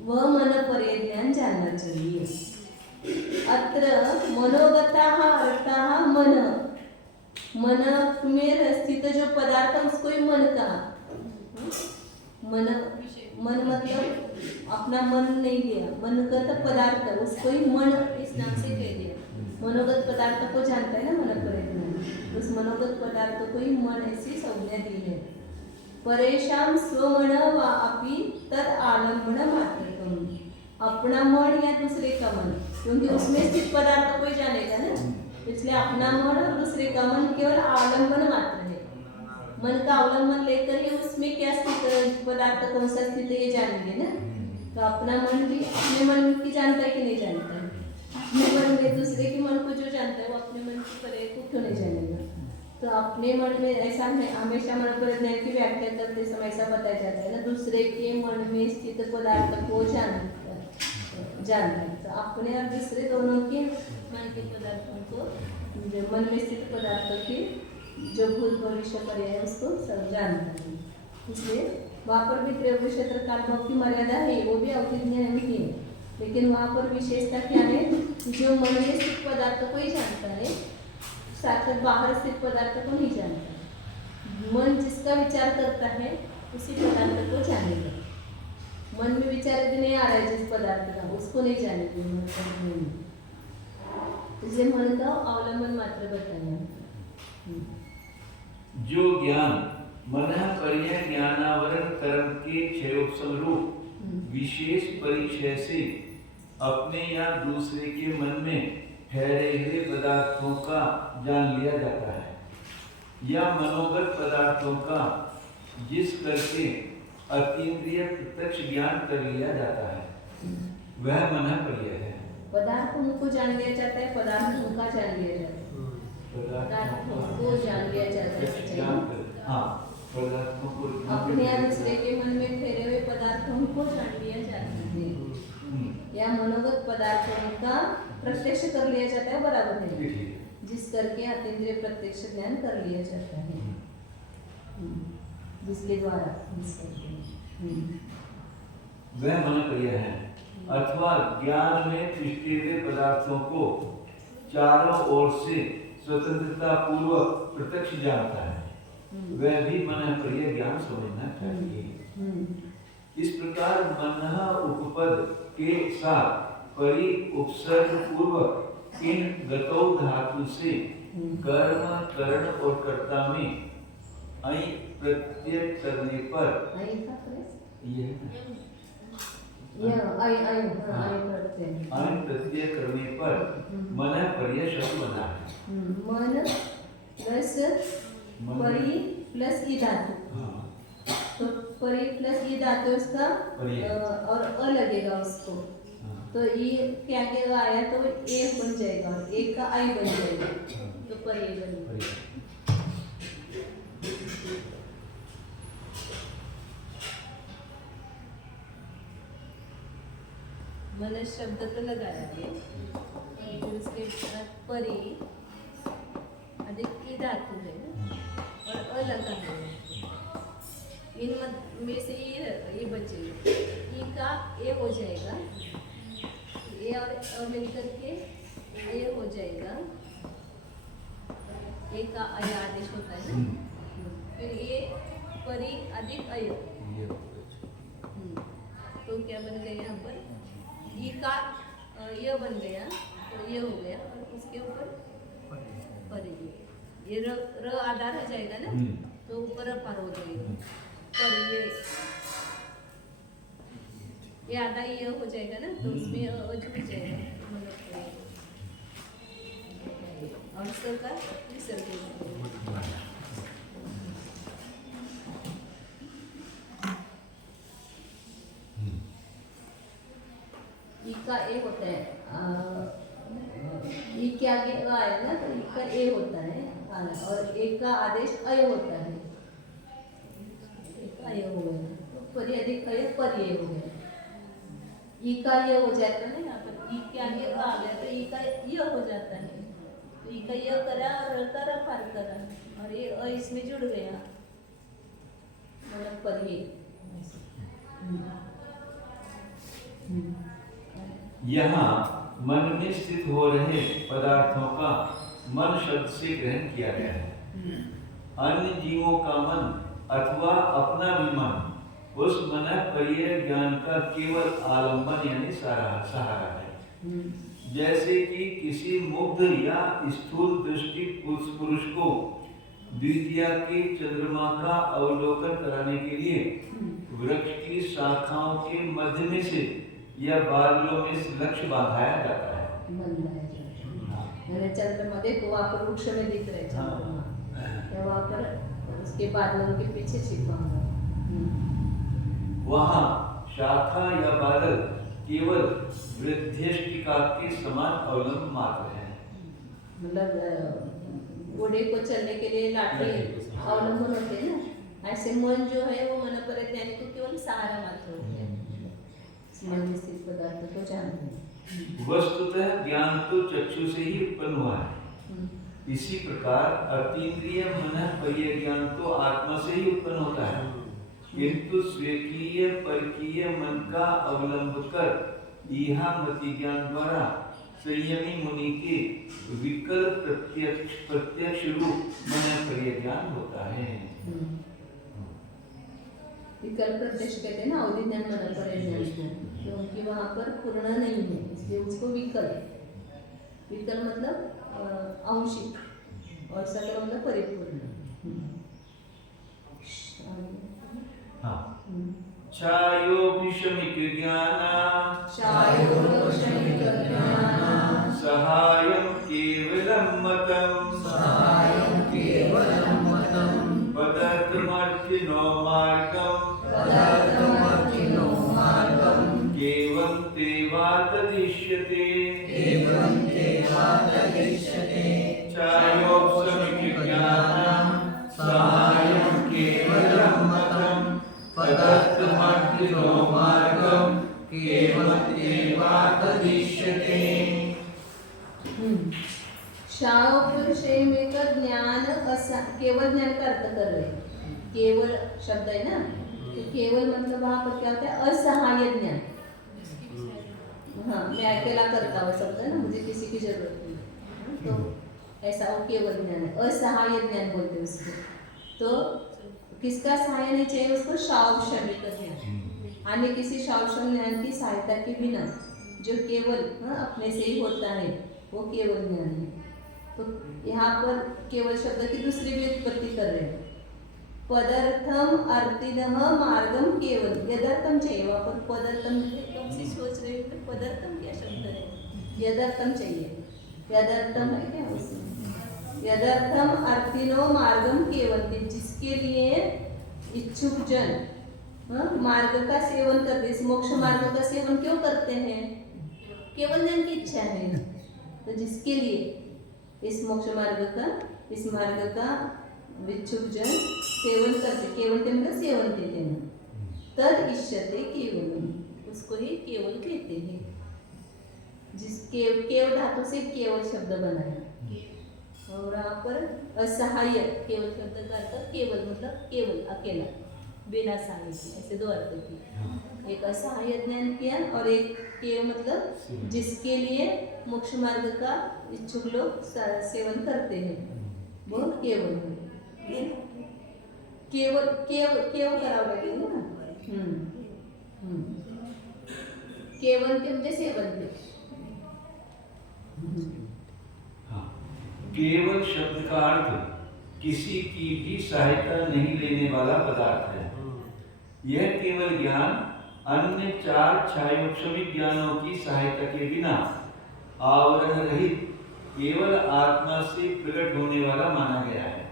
वह मन पर्यय ज्ञान जानना चाहिए। अत्र मनोगताः अर्थाः मन में स्थित जो पदार्थ उसको ही मन कहा। मन मतलब अपना मन नहीं लिया, मनगत पदार्थ उसको ही मन इस नाम से कह दिया। मनोगत पदार्थ को जानता है ना मन पर्यय, उस मनोगत पदार्थ को ही मन ऐसी संज्ञा दी है। परेशान स्वमन वा अपि तद आलम्बन मात्रकम्, अपना मन या दूसरे का मन, क्योंकि उसमें स्थित पदार्थ को ही जानेगा ना, इसलिए अपना मन और दूसरे का मन केवल आलम्बन मात्र है। मन का अवलंबन लेकर ही उसमें क्या स्थित पदार्थ कौन सा स्थित है ये जानेंगे ना। तो अपना मन भी अपने मन की जानता है कि नहीं जानता है, अपने मन में दूसरे के मन को जो जानता है वो अपने मन की पर्याय को क्यों नहीं जानेगा। तो अपने मन में ऐसा हमेशा मन पर ज्ञान की व्याख्या करते समय ऐसा बताया जाता है ना, दूसरे के मन में स्थित पदार्थ को जानना है। तो अपने और दूसरे दोनों के मन के पदार्थों को, मन में स्थित पदार्थ के जो भूत भविष्य पर्याय उसको सब जानता है। इसलिए वहाँ पर भी त्रैगुण क्षेत्र काल भाव की मर्यादा है, वो भी अवधि ज्ञान ही है, लेकिन वहाँ पर विशेषता क्या है, जो मन में स्थित पदार्थ को ही जानता है, साथ बाहर स्थित पदार्थ को नहीं जानता। मन जिसका विचार करता है उसी पदार्थ को जानेगा। मन में विचार यदि नहीं आ रहा है जिस पदार्थ का, उसको नहीं जानेंगे मन का नहीं। इसलिए मन का अवलंबन मात्र बताया। जो ज्ञान मन पर्य ज्ञानावरण कर्म के क्षयोत्सव रूप विशेष परिचय से अपने या दूसरे के मन में ठहरे हुए पदार्थों का जान लिया जाता है, या मनोगत पदार्थों का जिस करके अतीन्द्रिय प्रत्यक्ष ज्ञान कर लिया जाता है, वह मन पर्य है। पदार्थों को जान लिया जाता है, पदार्थों का जान लिया जाता है, पदार्थों को जान लिया जाता है। हाँ, पदार्थों को अपने या दूसरे के मन में ठहरे हुए पदार्थों को जान लिया जाता है, या मनोगत पदार्थों का प्रत्यक्ष कर लिया जाता है, बराबर है, जिस करके अतीन्द्रिय प्रत्यक्ष ज्ञान कर लिया जाता है, जिसके द्वारा वह मन पर्य है। अथवा ज्ञान में पिछले हुए पदार्थों को चारों ओर से स्वतंत्रता पूर्वक प्रत्यक्ष जानता है, वह भी मन पर्य ज्ञान समझना चाहिए। इस प्रकार मन उपपद के साथ परि उपसर्ग पूर्वक इन गतौ धातु से कर्म करण और कर्ता में ऐ प्रत्यय करने पर प्रत्यय करने पर मन पर्य शब्द बना है। मन प्लस परि प्लस ई धातु, तो परि प्लस ई धातु उसका और अ लगेगा उसको, तो ये क्या क्या आया तो एक बन जाएगा और एक का आई बन जाएगा, तो पर्य बन जाएगा। मन शब्द तो लगाया है, फिर उसके बाद परि अधिक ई धातु है और अ लगा है, इन में से ये बचेगा, ई का ए हो जाएगा, ए और अ मिलकर के ए हो जाएगा, ए का अय आदेश होता है ना, फिर ये परि अधिक अय, तो क्या बन गया यहाँ पर ई का ये बन गया, तो ये हो गया और उसके ऊपर परि, ये र आधार हो जाएगा ना, तो ऊपर अपार हो जाएगा, पर ये आधा ये हो जाएगा ना, तो उसमें जुड़ जाएगा और सबका विसर्ग हो जाएगा। ई का ए होता है, ई के आगे अ आया ना, तो ई का ए होता है और एक का आदेश अय होता है, अय हो गया, तो परि अधिक अय पर्य हो गया। ई का ये हो जाता है ना, यहाँ पर ई के आगे अ आ गया तो ई का ये हो जाता है, तो ई का ये करा और करा पार करा और ये अ इसमें जुड़ गया, मतलब पर्य। यहाँ मन में स्थित हो रहे पदार्थों का मन शब्द से ग्रहण किया गया है। अन्य जीवों का मन अथवा अपना भी मन उस मन पर्य ज्ञान का केवल आलंबन यानी सहारा है। जैसे कि किसी मुग्ध या स्थूल दृष्टि पुरुष को द्वितीया के चंद्रमा का अवलोकन कराने के लिए वृक्ष की शाखाओं के मध्य में से या बादलों में से लक्ष्य बांधाया जाता है। चंद्रमा देखो वहाँ पर वृक्ष में दिख रहे चंद्रमा, या वहाँ पर उसके बादलों के पीछे छिपा हुआ। वहाँ शाखा या बादल केवल वृद्ध्यष्टिका के समान अवलंब मात्र है। मतलब घोड़े को चलने के लिए लाठी अवलंबन होते हैं ना, ऐसे मन जो है वो मन पर ज्ञानी को केवल सहारा मात्र होते हैं, मन स्थित पदार्थ को जानते हैं। वस्तुतः ज्ञान तो चक्षु से ही उत्पन्न हुआ है। इसी प्रकार अतीन्द्रिय मन पर्य ज्ञान तो आत्मा से ही उत्पन्न होता है, किंतु स्वेकीय परकीय मन का अवलंब कर इहा मति ज्ञान द्वारा संयमी मुनि के विकल्प प्रत्यक्ष रूप मन पर्य ज्ञान होता है। विकल्प प्रत्यक्ष कहते हैं ना अवधि ज्ञान मनोपर्य ज्ञान, क्योंकि वहाँ पर पूर्ण नहीं है इसलिए उसको विकल्प। विकल्प मतलब आंशिक और सकल मतलब परिपूर्ण। हाँ। छायोपनिषमिक ज्ञान सहायं केवलं मतम् पदार्थमर्थिनो मार्गम् केवलं ते वा तदिष्यते। छायोपनिषमिक ज्ञान सहायं केवलं मतम् पदार्थमर्थिनो मार्गम् केवलं ते वा तदिष्यते। शावपुरुषे में का ज्ञान असा केवल ज्ञान का अर्थ कर रहे हैं। केवल शब्द है ना, तो केवल मतलब वहाँ पर क्या होता है असहाय ज्ञान। हाँ, मैं अकेला करता हुआ शब्द है ना, मुझे किसी की जरूरत नहीं, तो ऐसा वो केवल ज्ञान है। असहाय ज्ञान बोलते हैं उसको। तो किसका सहाय नहीं चाहिए उसको? शावक्षमिक ज्ञान, अन्य किसी शावक्षम ज्ञान की सहायता के बिना जो केवल अपने से ही होता है वो केवल ज्ञान है। तो यहाँ पर केवल शब्द की दूसरी भी उत्पत्ति कर रहे हैं। पदार्थम अर्थिनः मार्गम केवल, यदार्थम चाहिए वहाँ पर। पदार्थम कम से सोच रहे हो पदार्थम क्या शब्द है? यदार्थम चाहिए। यदार्थम है क्या उसमें? यदार्थम अर्थिनो मार्गम केवल, जिसके लिए इच्छुक जन मार्ग का सेवन करते, इस मोक्ष मार्ग का सेवन क्यों करते हैं? केवल ज्ञान की इच्छा है। तो जिसके लिए इस मोक्ष मार्ग का, इस मार्ग का इच्छुक जन सेवन करते, केवल के मतलब सेवन देते हैं, तद इष्यते केवलम, उसको ही केवल कहते हैं। जिसके केवल धातु से केवल शब्द बना है। और यहाँ पर असहाय केवल शब्द का अर्थ केवल मतलब केवल अकेला बिना सहाय के, ऐसे दो अर्थ किए। एक असहाय ज्ञान किया और एक केवल मतलब जिसके लिए मोक्ष मार्ग का इच्छुक लोग सेवन करते हैं वो केवल है। केवल केवल केवल करावं लागेल ना। केवल के म्हणजे सेवन ते। हाँ। केवल शब्द का अर्थ किसी की भी सहायता नहीं लेने वाला पदार्थ है। यह केवल ज्ञान अन्य चार छायोक्षमिक ज्ञानों की सहायता के बिना आवरण रहित केवल आत्मा से प्रकट होने वाला माना गया है।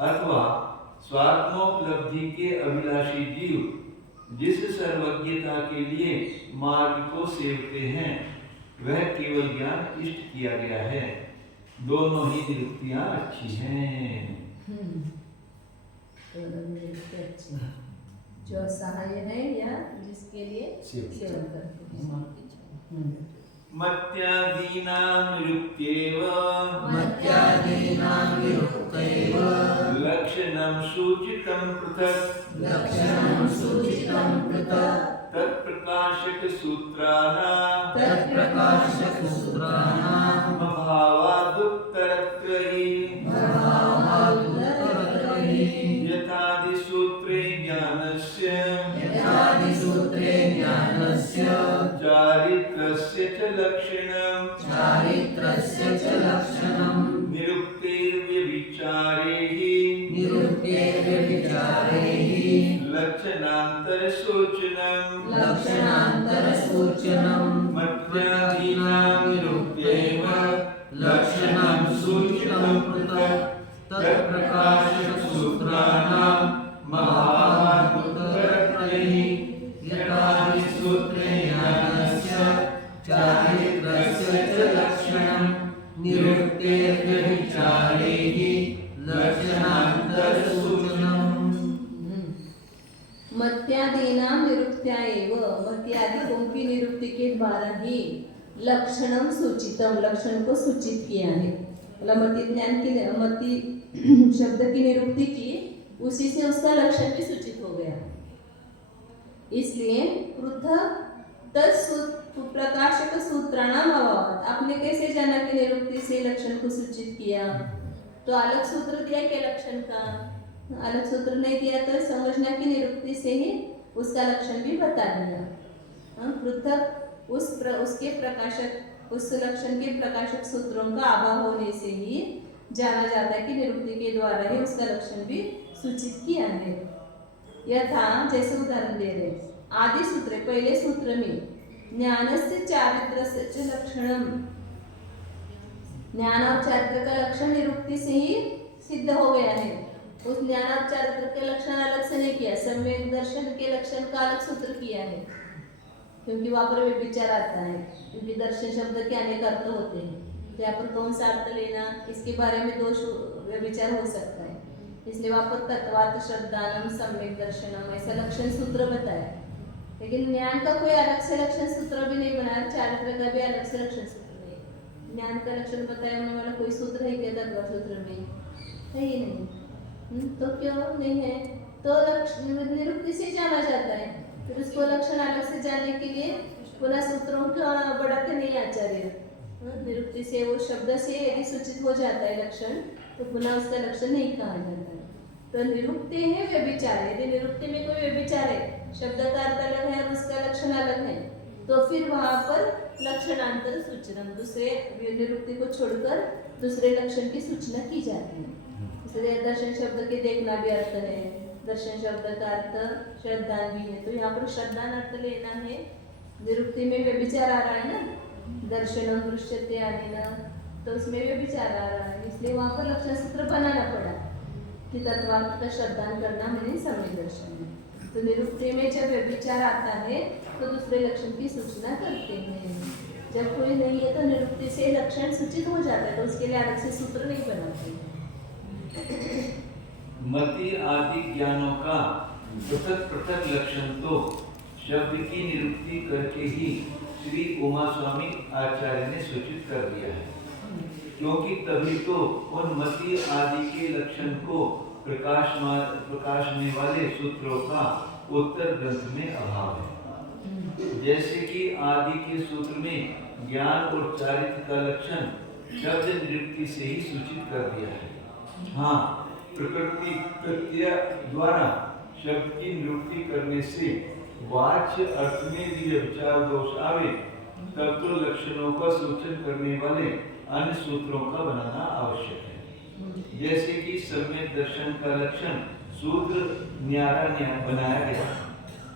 अथवा स्वात्मोपलब्धि के अभिलाषी जीव जिस सर्वज्ञता के लिए मार्ग को सेवते हैं वह केवल ज्ञान इष्ट किया गया है। दोनों ही निरुक्तियां अच्छी हैं। जो सहाय है या जिसके लिए सेवन करते हैं। मत्यादीनां निरुक्त्येव लक्षणं सूचितं पृथक् तत्प्रकाशक सूत्राणां भावादुत्तरत्रयी यथादिसूत्रे ज्ञानस्य चारित्रस्य च लक्षणं निरुक्तेर्व्यभिचारे लक्षणान्तरसूचनं मत्यादीनां निरुक्तेव लक्षणं सूचितं पृथक् तत्प्रकाशकसूत्राणां महावादुत्तरत्रयी यथादिसूत्रे ज्ञानस्य चारित्रस्य च लक्षणं निरुक्तेर्व्यभिचारे लक्षणान्तरसूचनम्। मत्यादीनां निरुक्त्या एव, मत्यादिकों की निरुक्ति के द्वारा ही लक्षणम सूचितम, लक्षण को सूचित किया है। मतलब मति ज्ञान की मति शब्द की निरुक्ति की, उसी से उसका लक्षण भी सूचित हो गया। इसलिए पृथक प्रकाशक सूत्राणाम अभावात, आपने कैसे जाना कि निरुक्ति से लक्षण को सूचित किया? तो अलग सूत्र दिया क्या लक्षण का? अलग सूत्र नहीं दिया तो समझना कि निरुक्ति से ही उसका लक्षण भी बता दिया। पृथक उसके प्रकाशक उस लक्षण के प्रकाशक सूत्रों का अभाव होने से ही जाना जाता है कि निरुक्ति के द्वारा ही उसका लक्षण भी सूचित किया है। यथा जैसे उदाहरण दे रहे आदि सूत्र पहले सूत्र में ज्ञानस्य चारित्रस्य च लक्षणम, ज्ञान और चारित्र का लक्षण निरुक्ति से ही सिद्ध हो गया है। उस ज्ञान और चारित्र के लक्षण अलग से नहीं किया, सम्यक दर्शन के लक्षण का अलग सूत्र किया है, क्योंकि वहां पर व्यभिचार आता है। क्योंकि दर्शन शब्द के अनेक अर्थ होते हैं, तो यहाँ पर कौन सा अर्थ लेना इसके बारे में दोष व्यभिचार हो सकता है। इसलिए वहां पर तत्वात् श्रद्धानम सम्यक दर्शनम ऐसा लक्षण सूत्र बताया। लेकिन ज्ञान का कोई अलग से लक्षण सूत्र भी नहीं बनाया, चारित्र का भी अलग से लक्षण सूत्र नहीं। ज्ञान का लक्षण बताया होने वाला कोई सूत्र है क्या तत्व सूत्र में? है ही नहीं। तो क्यों नहीं है? तो लक्षण निरुक्ति से जाना जाता है, फिर उसको लक्षण अलग से जानने के लिए पुनः सूत्रों को बढ़ाते नहीं आचार्य। निरुक्ति से वो शब्द से यदि सूचित हो जाता है लक्षण तो पुनः उसका लक्षण नहीं कहा जाता है। तो निरुक्ति है व्यभिचार, यदि निरुक्ति में कोई व्यभिचार है, शब्द का अर्थ अलग है और उसका लक्षण अलग है, तो फिर वहां पर लक्षणांतर सूचना दूसरे निरुक्ति को छोड़कर दूसरे लक्षण की सूचना की जाती है। इसलिए दर्शन शब्द के देखना भी अर्थ है, दर्शन शब्द का अर्थ श्रद्धान भी है, तो यहाँ पर श्रद्धान अर्थ लेना है। निरुक्ति में व्यभिचार आ रहा है ना, दर्शन दृश्यते आदि ना, तो उसमें व्यभिचार आ रहा है, इसलिए वहां पर लक्षण सूत्र बनाना पड़ा कि तत्वार्थ का श्रद्धान करना मैंने सम्यक दर्शन है। तो निरुक्ति में जब व्यभिचार आता है तो दूसरे लक्षण की सूचना करते हैं। जब कोई नहीं है तो निरुक्ति से लक्षण सूचित हो जाता है, तो उसके लिए अलग से सूत्र नहीं बनाते। मति आदि ज्ञानों का पृथक पृथक लक्षण तो शब्द की निरुक्ति करके ही श्री उमा स्वामी आचार्य ने सूचित कर दिया है, क्योंकि तभी तो उन मति आदि के लक्षण को प्रकाशने वाले सूत्रों का उत्तर ग्रंथ में अभाव है। जैसे कि आदि के सूत्र में ज्ञान और चारित्र का लक्षण शब्द निरुक्ति से ही सूचित कर दिया है। हाँ, प्रकृति प्रत्यय द्वारा शब्द की निरुक्ति करने से वाच्य अर्थ में भी व्यभिचार दोष आवे, तब तो लक्षणों का सूचन करने वाले अन्य सूत्रों का बनाना आवश्यक है। जैसे कि सम्यक दर्शन का लक्षण सूत्र न्यारा बनाया गया,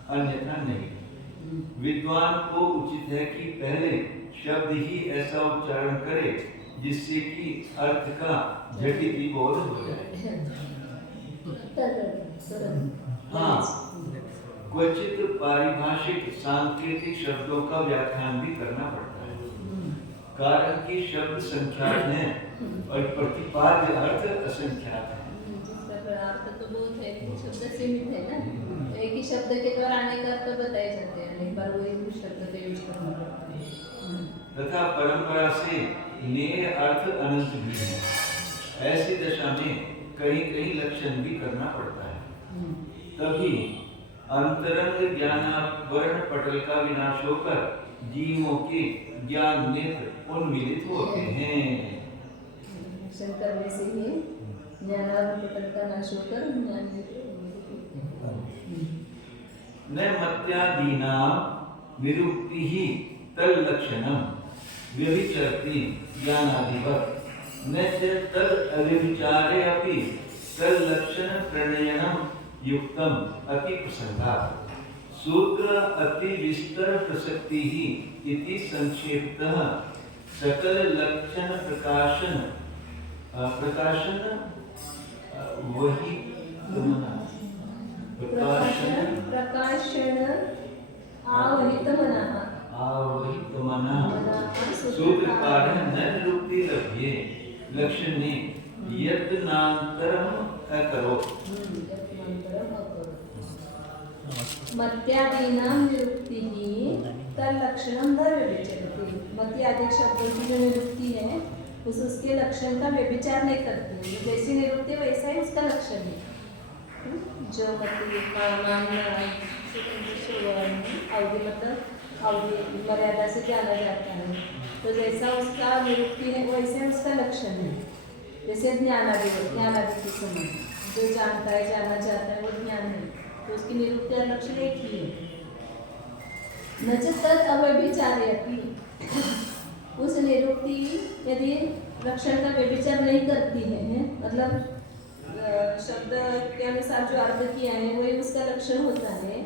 अन्यथा नहीं। विद्वान को उचित है कि पहले शब्द ही ऐसा उच्चारण करे जिससे कि अर्थ का झटित बोध हो जाए। हाँ, क्वचित पारिभाषिक सांकेतिक शब्दों का व्याख्यान भी करना पड़ता है, कारण कि शब्द संख्यात हैं और प्रतिपाद्य अर्थ असंख्यात है। अर्थ तो बहुत है, शब्द सीमित है ना, एक ही शब्द के द्वारा अनेक अर्थ बताए जाते हैं, एक बार वही शब्द का यूज करना पड़ता है। तथा परंपरा से नेह अर्थ अनंत भी है, ऐसी दशा में कहीं कहीं लक्षण भी करना पड़ता है। तभी अंतरंग ज्ञानावरण पटल का विनाश होकर जीवों के ज्ञान नेत्र उन्मीलित होते हैं। शंकर में से ही ज्ञानावरण पटल का नाश होकर ज्ञान नेत्र न मत्यादीना विरुक्ति ही तल लक्षणम व्यभिचरति ज्ञानादिवत् न च तद अव्यभिचारे अपि तल लक्षण प्रणयनम युक्तम अति प्रसंगात् सूत्र अति विस्तर प्रसक्ति ही इति संक्षेपतः सकल लक्षण प्रकाशन वही प्रकाशन आवहित मनः सूत्रकार न निरुक्ति लभ्ये लक्षणे यत्नान्तरम् अकरोत्। मत्यादीनां निरुक्तिः तल्लक्षणं न व्यभिचरति। मत्यादि शब्दों की जो निरुक्ति है उसके लक्षण का व्यभिचार नहीं करती, जैसी निरुक्ति वैसा ही उसका लक्षण है। जो अवधि मतलब अवधि मर्यादा से जाना जाता है, तो जैसा उसका निरुक्ति है वैसे उसका लक्षण है। जैसे ज्ञानादि के समय जो जानता है, जाना चाहता है, वो ज्ञान है, तो उसकी निरुक्ति और लक्षण एक ही है। न च तत् अव्यभिचारयति, उस निरुक्ति यदि लक्षण का व्यभिचार नहीं करती है, मतलब शब्द के अनुसार जो अर्थ किया है वही उसका लक्षण होता है,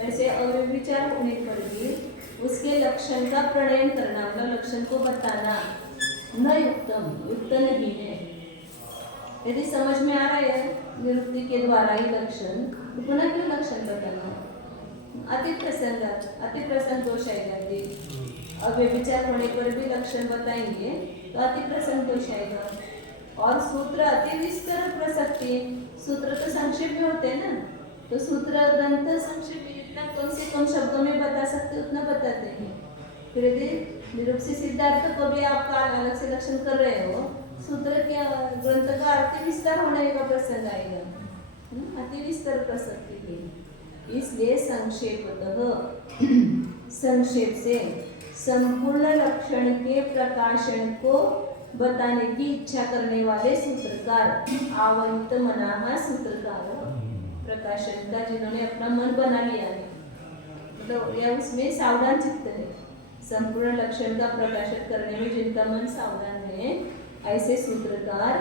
ऐसे अव्यभिचार होने पर भी उसके लक्षण का प्रणयन करना, मतलब लक्षण को बताना न युक्त नहीं है। यदि समझ में आ रहा है निरुक्ति के द्वारा ही लक्षण, तो पुनः क्यों लक्षण बताना? अति प्रसंग दोष आएगा। यदि अव्यभिचार होने पर भी लक्षण बताएंगे तो अति प्रसंग दोष आएगा। और सूत्र अति विस्तार प्रसक्ति, सूत्र तो संक्षेप में होते हैं ना, तो सूत्र ग्रंथ संक्षेप में जितना कम से कम शब्दों में बता सकते उतना बताते हैं। फिर यदि निरुक्ति सिद्धार्थ को भी आप अलग से लक्षण कर रहे हो, सूत्र के ग्रंथ का अति विस्तार होने का प्रसंग आएगा, अति विस्तार प्रसक्ति है। इसलिए संक्षेप से संपूर्ण लक्षण के प्रकाशन को बताने की इच्छा करने वाले सूत्रकार, आवंत मनाहा सूत्रकार, प्रकाशन का जिन्होंने अपना मन बना लिया है, मतलब यह उसमें सावधान चित्त है, संपूर्ण लक्षण का प्रकाशन करने में जिनका मन सावधान है, ऐसे सूत्रकार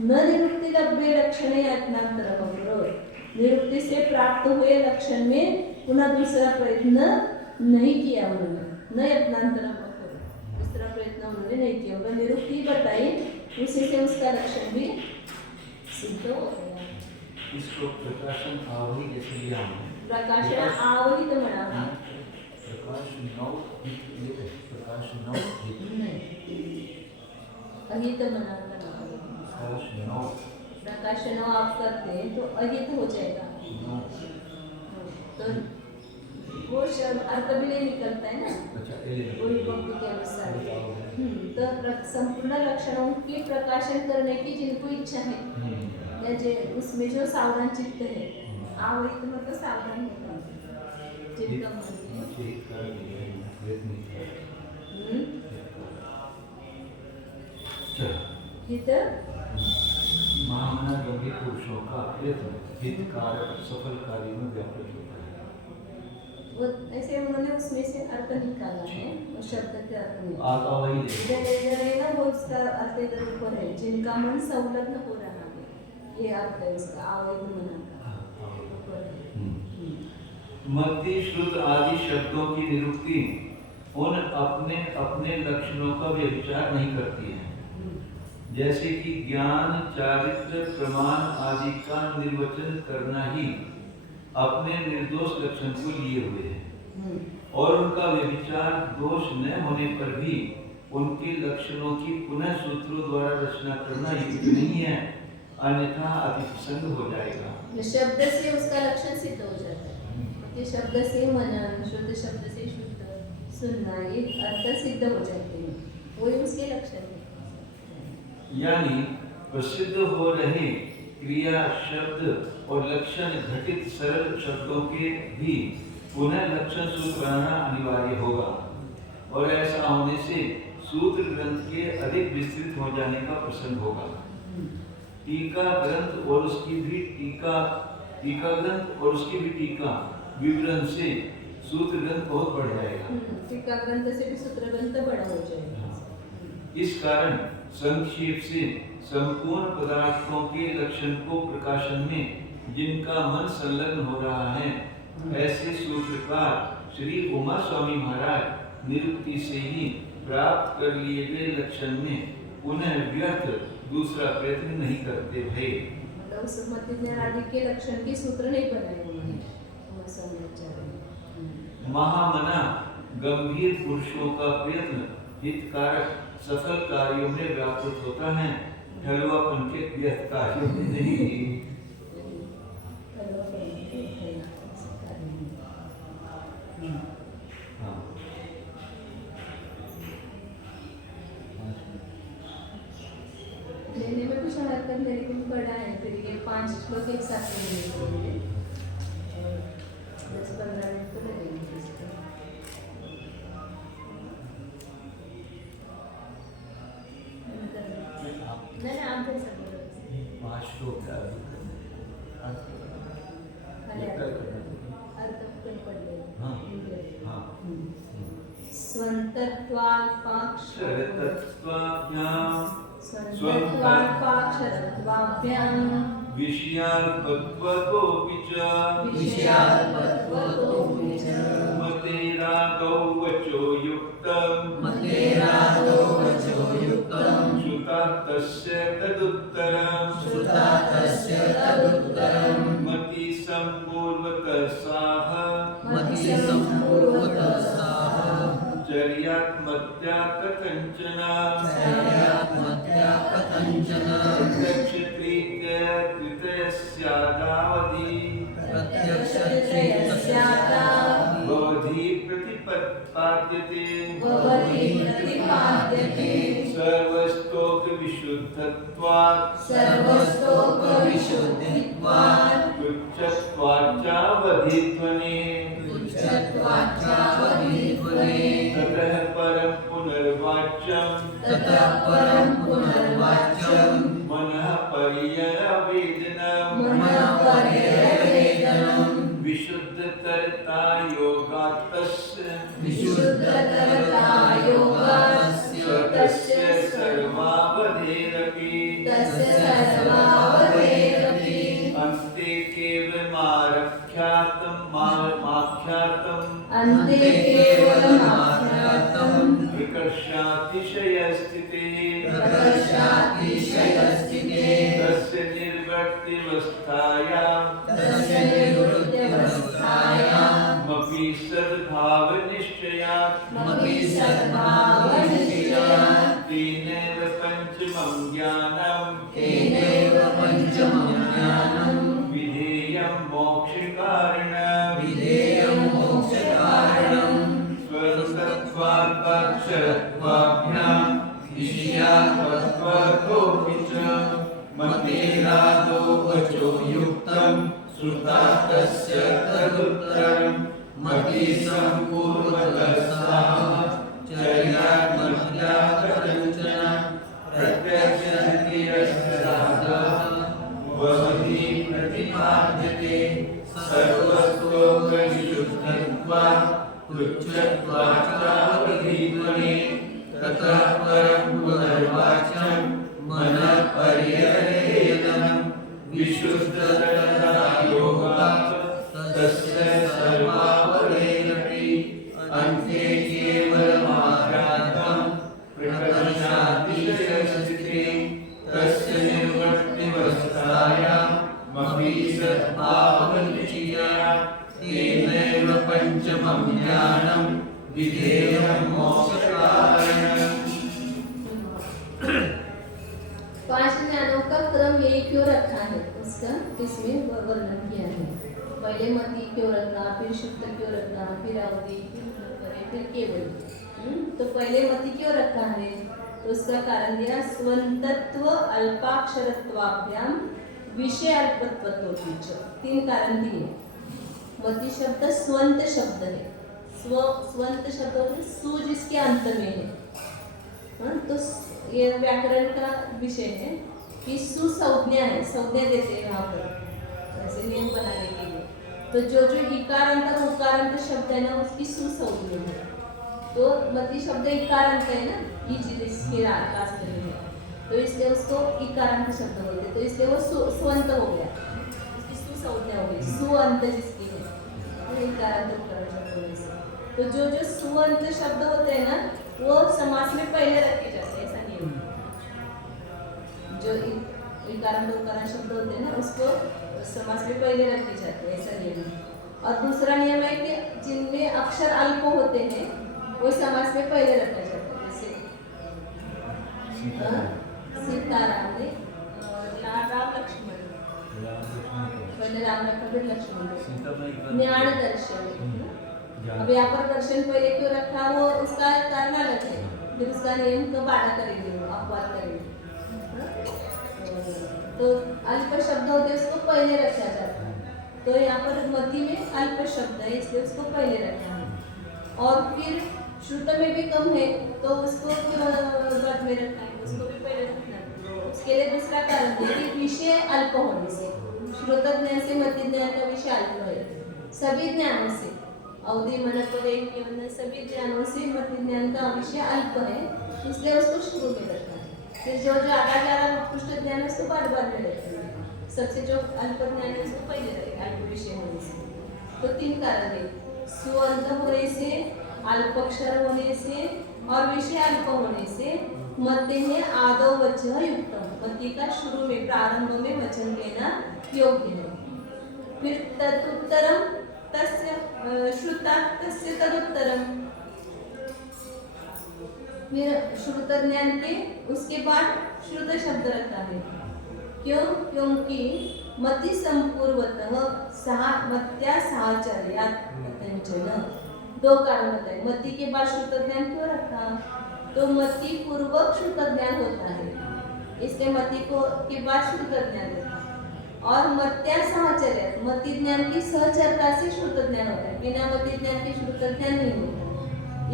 न निरुक्ति लभ्य लक्षण यत्नांतरम, निरुक्ति से प्राप्त हुए लक्षण में पुनः दूसरा प्रयत्न नहीं किया उन्होंने, न यत्नांतरम, दूसरा प्रयत्न उन्होंने नहीं किया, उन्होंने निरुक्ति बताई, उसी से उसका लक्षण भी सिद्ध हो गया। इसको प्रकाशन आवही जैसे लिया हमने, प्रकाशन आवहित मना, प्रकाश नौ अहित मना, प्रकाशन आप करते हैं तो अहित हो जाएगा, तो वो शब्द अर्थ भी नहीं निकलता है ना, वही भक्ति के अनुसार। तो संपूर्ण लक्षणों की प्रकाशन करने की जिनको इच्छा है, या उसमें जो सावधान चित्त है, आवहित मतलब सावधान होता है, जिनका मन है महामना गंभीर पुरुषों का प्रयत्न हितकारक सफल कार्य में व्यापृत होता है। वो ऐसे उन्होंने उसमें से अर्थ निकाला है, वो शब्द के अर्थ में आता वही इधर है ना, वो उसका अर्थ इधर ऊपर है, जिनका मन संलग्न हो रहा है, ये अर्थ है उसका आवहित मना का। मति श्रुत आदि शब्दों की निरुक्ति उन अपने अपने लक्षणों का व्यभिचार नहीं करती है, जैसे कि ज्ञान, चारित्र, प्रमाण आदि का निर्वचन करना ही अपने निर्दोष लक्षण को लिए हुए है, और उनका व्यभिचार दोष न होने पर भी उनके लक्षणों की पुनः सूत्रों द्वारा रचना करना युक्त नहीं है, अन्यथा अतिप्रसंग हो जाएगा। शब्द से उसका लक्षण सिद्ध हो जाता है, शब्द से मनन, शुद्ध शब्द से शुद्ध सुनना, ये अर्थ सिद्ध हो जाते हैं, वही उसके लक्षण है। यानी प्रसिद्ध हो रहे क्रिया, शब्द और लक्षण घटित सरल शब्दों के भी पुनः लक्षण सूत्र बनाना अनिवार्य होगा, और ऐसा होने से सूत्र ग्रंथ के अधिक विस्तृत हो जाने का प्रसंग होगा। टीका ग्रंथ और उसकी भी टीका विवरण से सूत्र ग्रंथ बहुत बढ़ जाएगा। टीका ग्रंथ से भी सूत्र ग्रंथ बड़ा हो जाएगा। इस कारण संक्षेप से संपूर्ण पदार्थों के लक्षण को प्रकाशन में जिनका मन संलग्न हो रहा है, ऐसे सूत्रकार श्री उमा स्वामी महाराज निरुक्ति से ही प्राप्त कर लिए गए लक्षण में पुनः व्यर्थ दूसरा प्रयत्न नहीं करते थे। मतलब सुमति आदि के लक्षण के सूत्र नहीं बनाए उन्होंने। महामना गंभीर पुरुषों का प्रयत्न हितकारक सफल कार्यों में व्यापृत होता है, हलवापन के व्यर्थ कार्यों में नहीं। लेने में कुछ हरकत मेरे को बड़ा है, फिर ये 5 श्लोक एक साथ लेंगे, 10-15 मिनट तो लगेंगे इसको। नहीं आप दे सकते हो। 5 श्लोक स्वन्तत्वाल्पाक्षरत्वाभ्याम् स्वन्तत्वाल्पाक्षरत्वाभ्याम् विषयाल्पत्वतोऽपि च विषयाल्पत्वतोऽपि च मतेरागौ वचो युक्तम् मतेरागो वचो युक्तम् श्रुता तस्य तदुत्तरम् श्रुता तस्य तदुत्तरम् मतिसम्पूर्वतः साह मतिसम्पूर्वतः साह चर्यात्मत्या कथञ्चन चर्यात्मत्या कथञ्चन प्रत्यक्षत्रीत्या कृतस्यादावधि प्रत्यक्षचित्तस्यादा भवति प्रतिपत्पाद्यते भवति प्रतिपाद्यते सर्वस्तोकविशुद्धत्वात् सर्वस्तोकविशुद्धित्वात् तुच्छत्वाच्चावधिध्वने तुच्छत्वाच्चावधिध्वने ततः परं पुनर्वाच्यम् ततः परं पुनर्वाच्यम् मनः पर्यवेदनम् मनः पर्यवेदनम् विशुद्धतरता योगात्तस्य विशुद्धतरता योगास्य तस्य सर्वावधेरपि तस्य सर्वावधेरपि अन्ते केवलमाख्यातं अन्ते केवलमाख्यातं विकर्षातिशयस्थिते प्रकर्षातिशयस्थिते तस्य निर्वर्तिवस्थायां तस्य निवृत्त्यवस्थायां मपि सद्भावनिश्चयात् मपि सद्भावनिश्चयात् तेनैव पञ्चमं ज्ञानम् तेनैव पञ्चमं ज्ञानम् विधेयं मोक्षकारिणम् विधेयं मोक्षकारणम् स्वतत्वात्पाक्षरत्वाभ्याम् विषयात्मत्वतोऽपि च मतेरागो वचो युक्तम् श्रुता तस्य तदुत्तरम् मतिसम्पूर्वतः साह चर्यात्मत्या कथञ्चन प्रत्यक्षतिरस्यादः भवति प्रतिपाद्यते सर्वस्तोकविशुद्धत्वात् तुच्छत्वाच्चावधिध्वने ततः परं पुनर्वाच्यम् मनः पर्यवेदनम् विशुद्धतरता योगात् तस्य सर्वावधेरपि अन्ते केवलमाख्यातं प्रकर्षातिशयस्थिते तस्य निर्वर्तिवस्थायां मपि सद्भावनिश्चयात् तेनैव पञ्चमं ज्ञानं विधेयं मोक्षकारणम्। 5 ज्ञानों का क्रम यही क्यों रखा है उसका इसमें वर्णन किया है। पहले मति क्यों रखा, फिर शुद्ध क्यों रखा, फिर अवधि, फिर केवल। तो पहले मति क्यों रखा है तो उसका कारण दिया स्वन्तत्व अल्पाक्षरत्वाभ्याम विषय अल्पत्वतोऽपि च। 3 कारण दिए। मति शब्द स्वंत शब्द है। स्वंत शब्द होता सु जिसके अंत में है। तो ये व्याकरण का विषय है कि सुसंज्ञा है, संज्ञा देते हैं यहाँ पर ऐसे नियम बनाने के लिए। तो जो इकारांत और उकारांत शब्द है ना उसकी सुसंज्ञा है। तो मति शब्द इकारांत है ना, इसके लास्ट में है, तो इसलिए उसको इकारांत शब्द बोलते हैं। तो इसलिए वो स्वंत हो गया, उसकी सुसंज्ञा हो गई, सुअंत जिसकी है इकारांत उकारांत शब्द होने से। तो जो सुअंत शब्द होते हैं ना वो समास में पहले रखे जाते हैं, ऐसा नियम। जो इकारांत उकारांत शब्द होते हैं ना उसको समास में पहले रखे जाते हैं, ऐसा नियम। और दूसरा नियम है कि जिनमें अक्षर अल्प होते हैं वो समास में पहले रखा जाता है। जैसे सीताराम ने राम लक्ष्मण, पहले राम रखा फिर लक्ष्मण। ज्ञान दर्शन, अब यहाँ पर दर्शन पहले क्यों रखा वो उसका कारण अलग है, फिर उसका नियम को बाधा करेंगे, अपवाद करेंगे। तो अल्प शब्द होते उसको पहले रखा जाता है। तो यहाँ पर मति में अल्प शब्द है इसलिए उसको पहले रखा है। और फिर श्रुत में भी कम है तो उसको बाद में रखा है, उसको भी पहले रखना है। उसके लिए दूसरा कारण है कि विषय अल्प होने से। श्रुत ज्ञान से मति ज्ञान का विषय अल्प है सभी ज्ञानों से, अवधि मनपदे केवल सभी ज्ञानों से मत ज्ञान का विषय अल्प है, इसलिए उसको शुरू में रखा है। फिर जो जो आधा जा रहा उत्कृष्ट ज्ञान है उसको बाद बाद में रखेंगे। सबसे जो अल्प ज्ञान है उसको पहले रखेंगे अल्प विषय होने से। तो 3 कारण है, सुअंत होने से, अल्पक्षर होने से और विषय अल्प होने से मध्य है आदो वचन युक्तम, मध्य का शुरू में प्रारंभ में वचन लेना योग्य है। फिर तदुत्तरम तस्य श्रुता तस्य तदुत्तरम, फिर श्रुत ज्ञान के उसके बाद श्रुत शब्द रखता है। क्यों? क्योंकि मति संपूर्वतः मत्या साहचर्यात्, 2 कारण बताए। मति के बाद श्रुत ज्ञान क्यों रखा? तो मति पूर्वक श्रुत ज्ञान होता है, इसलिए मति को के बाद श्रुत ज्ञान होता है। और मत्या साहचर्य, मति ज्ञान की सहचर्या से श्रुत ज्ञान होता है, बिना मति ज्ञान के श्रुत ज्ञान नहीं होता।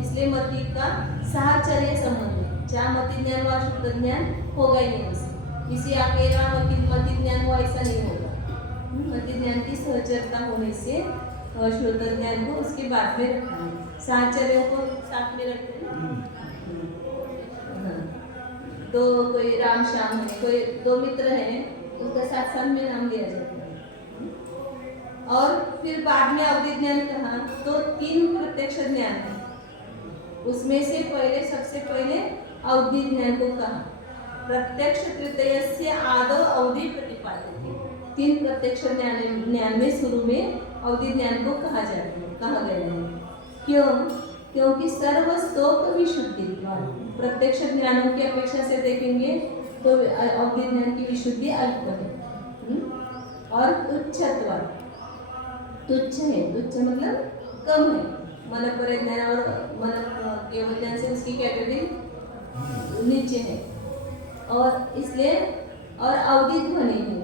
इसलिए मति का साहचर्य संबंध है, जहाँ मति ज्ञान व श्रुत ज्ञान होगा ही नहीं उसे, किसी अकेला मति ज्ञान हुआ ऐसा नहीं होगा। मति ज्ञान की सहचर्या होने से श्रुत ज्ञान को उसके बाद में रखना है। साहचर्यों को साथ में रखते हैं। तो कोई राम श्याम है, कोई 2 मित्र हैं, उसका साथ साथ में नाम लिया जाता है। और फिर बाद में अवधि ज्ञान कहा तो 3 प्रत्यक्ष ज्ञान है, उसमें से पहले सबसे पहले अवधि ज्ञान को कहा। प्रत्यक्ष तृतीयस्य आदौ अवधि प्रतिपाद्यते, 3 प्रत्यक्ष ज्ञान में शुरू में अवधि ज्ञान को कहा गया है। क्यों? क्योंकि सर्वस्तोक विशुद्धि, प्रत्यक्ष ज्ञानों की अपेक्षा से देखेंगे तो अवधि ज्ञान की विशुद्धि अल्प है। और तुच्छत्व, तुच्छ है, तुच्छ मतलब कम है। मन पर ज्ञान और मन केवल ज्ञान से उसकी कैटेगरी नीचे है। और इसलिए और अवधि ध्वनि है,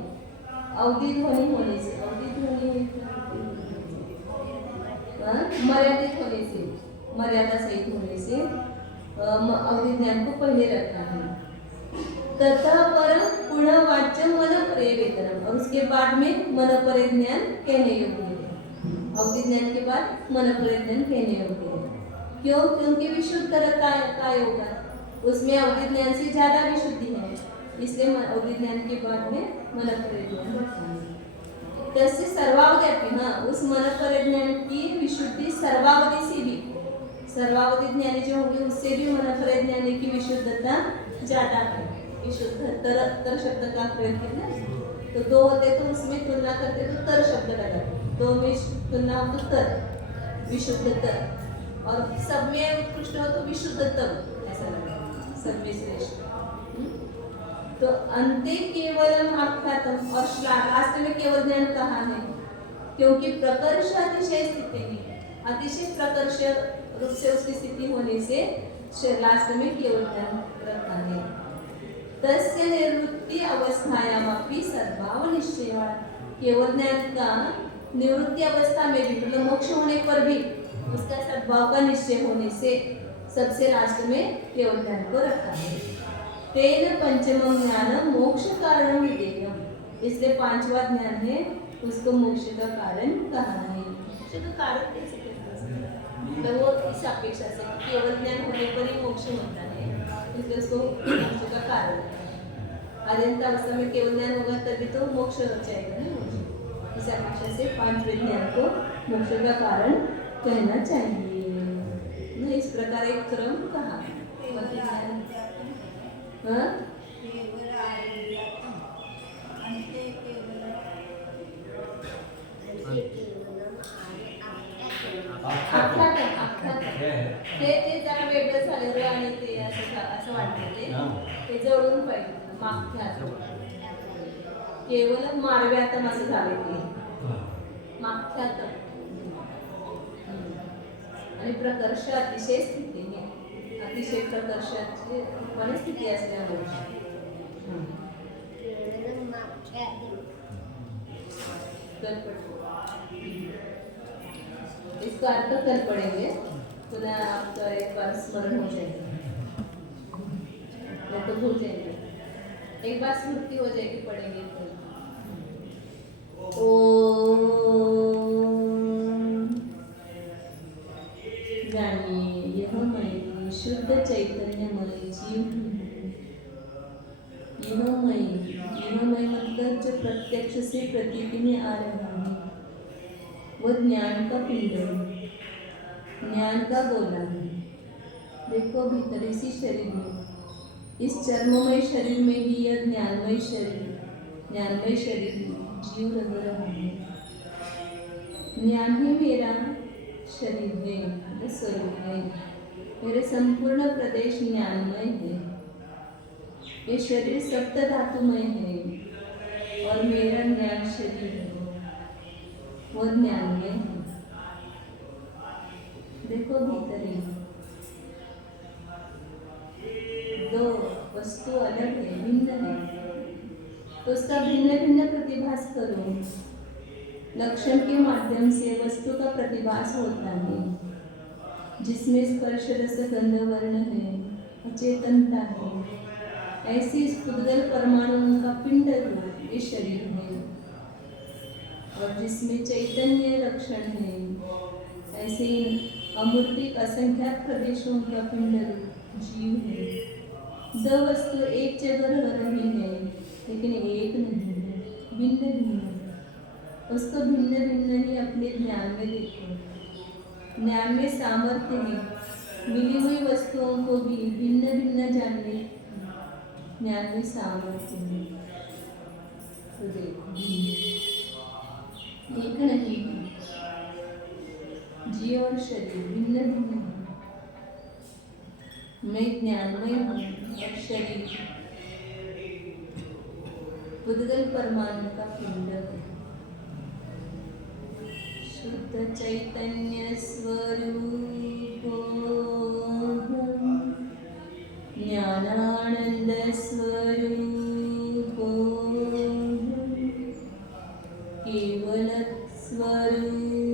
अवधि ध्वनि होने से, अवधि ध्वनि मर्यादित होने से, मर्यादा सहित होने से अवधि ज्ञान को पहले रखा है। तथा पर पुनः वाच्य मन प्रेवेतनम, और उसके बाद में मन परे ज्ञान कहने योग्य है। अवधि ज्ञान के बाद मन परे ज्ञान कहने योग्य है। क्यों? क्योंकि विशुद्धता का योगा, उसमें अवधि ज्ञान से ज्यादा विशुद्धि है, इसलिए अवधि ज्ञान के बाद में मन परे ज्ञान रखा है। तस्य सर्वावधि, हाँ, उस मन परे ज्ञान की विशुद्धि सर्वावधि से भी, सर्वावधि ज्ञानी जो होंगे उससे भी मन परे ज्ञानी की विशुद्धता ज्यादा है। विशुद्ध तर शब्द का प्रयोग किया, तो 2 होते तो उसमें तुलना करते तो तर शब्द लगाते, 2 में तुलना हो तो तर, विशुद्धतर, और सब में उत्कृष्ट हो तो विशुद्धतम, ऐसा लगता सब में श्रेष्ठ। तो अंते केवलम आख्यातम, और लास्ट में केवल ज्ञान कहा है, क्योंकि प्रकर्ष अतिशय स्थिति है, अतिशय प्रकर्ष रूप से उसकी स्थिति होने से लास्ट में केवल ज्ञान रखा है। तस्य निवृत्ति अवस्थायामपि सद्भाव निश्चय, केवल ज्ञान का निवृत्ति अवस्था में भी, मतलब मोक्ष होने पर भी उसका सद्भाव का निश्चय होने से सबसे लास्ट में केवल ज्ञान को रखा है। तेन पंचमं ज्ञान मोक्ष कारण विधेयम, इसलिए 5वां ज्ञान है उसको मोक्ष का कारण कहा है। मोक्ष का कारण कैसे कहते हैं? मतलब वो इस अपेक्षा से केवल ज्ञान होने पर ही मोक्ष होता है, इसलिए उसको मोक्ष का कारण है। आद्यंत अवस्था में केवल ज्ञान होगा तभी तो मोक्ष हो जाएगा ना, इस अपेक्षा से 5वें ज्ञान को मोक्ष का कारण कहना चाहिए। इस प्रकार एक क्रम कहा। हाँ? ते जरा वेगळं झालेलं आणि ते असं वाटतं ते जवळून पाहिजे मागच्या केवळ मारव्यातम असं झाले ते मागच्यातम आणि प्रकर्ष अतिशय स्थितीने, अतिशय प्रकर्षाची परिस्थिती असल्यामुळे इसका अर्थ कल पढ़ेंगे, पुनः आपका एक बार स्मरण हो जाएगा, नहीं तो भूल जाएंगे, एक बार स्मृति हो जाएगी, पढ़ेंगे कल। ओम शुद्ध चैतन्यमय जीव यहमय मतलब जो प्रत्यक्ष से प्रतीति में आ रहा है, वो ज्ञान का पिंड है, ज्ञान का गोला है। देखो भीतर इसी शरीर में, इस चर्ममय शरीर में भी यह ज्ञानमय शरीर जीव रह रहा है। ज्ञान ही मेरा शरीर है, मेरा स्वरूप है। मेरे संपूर्ण प्रदेश ज्ञानमय है। ये शरीर सप्त धातुमय है और मेरा ज्ञान शरीर है, वो ज्ञानमय है। देखो भीतर ही दो वस्तु अलग है, भिन्न है, तो उसका भिन्न भिन्न प्रतिभास करो। लक्षण के माध्यम से वस्तु का प्रतिभास होता है, जिसमें स्पर्श रस गंध वर्ण है, अचेतनता है। ऐसी इस पुद्गल परमाणुओं का पिंड रूप ये शरीर है, और जिसमें चैतन्य लक्षण है, ऐसे अमूर्तिक असंख्यात प्रदेशों का पिंड रूप जीव है। दो वस्तु एक जगह रह रही है, लेकिन एक नहीं है, भिन्न भिन्न है। उसको भिन्न भिन्न ही अपने ज्ञान में देखो। ज्ञान में सामर्थ्य है, मिली हुई वस्तुओं को भी भिन्न भिन्न जानने ज्ञान में सामर्थ्य है। तो देखो एक नहीं, जीव और शरीर भिन्न भिन्न है। मैं ज्ञानमय हूँ और शरीर पुद्गल परमाणु का पिंड है। शुद्ध चैतन्य स्वरूपोऽहम्, ज्ञानानंद स्वरूपोऽहम्, केवल स्वरूपोऽहम्।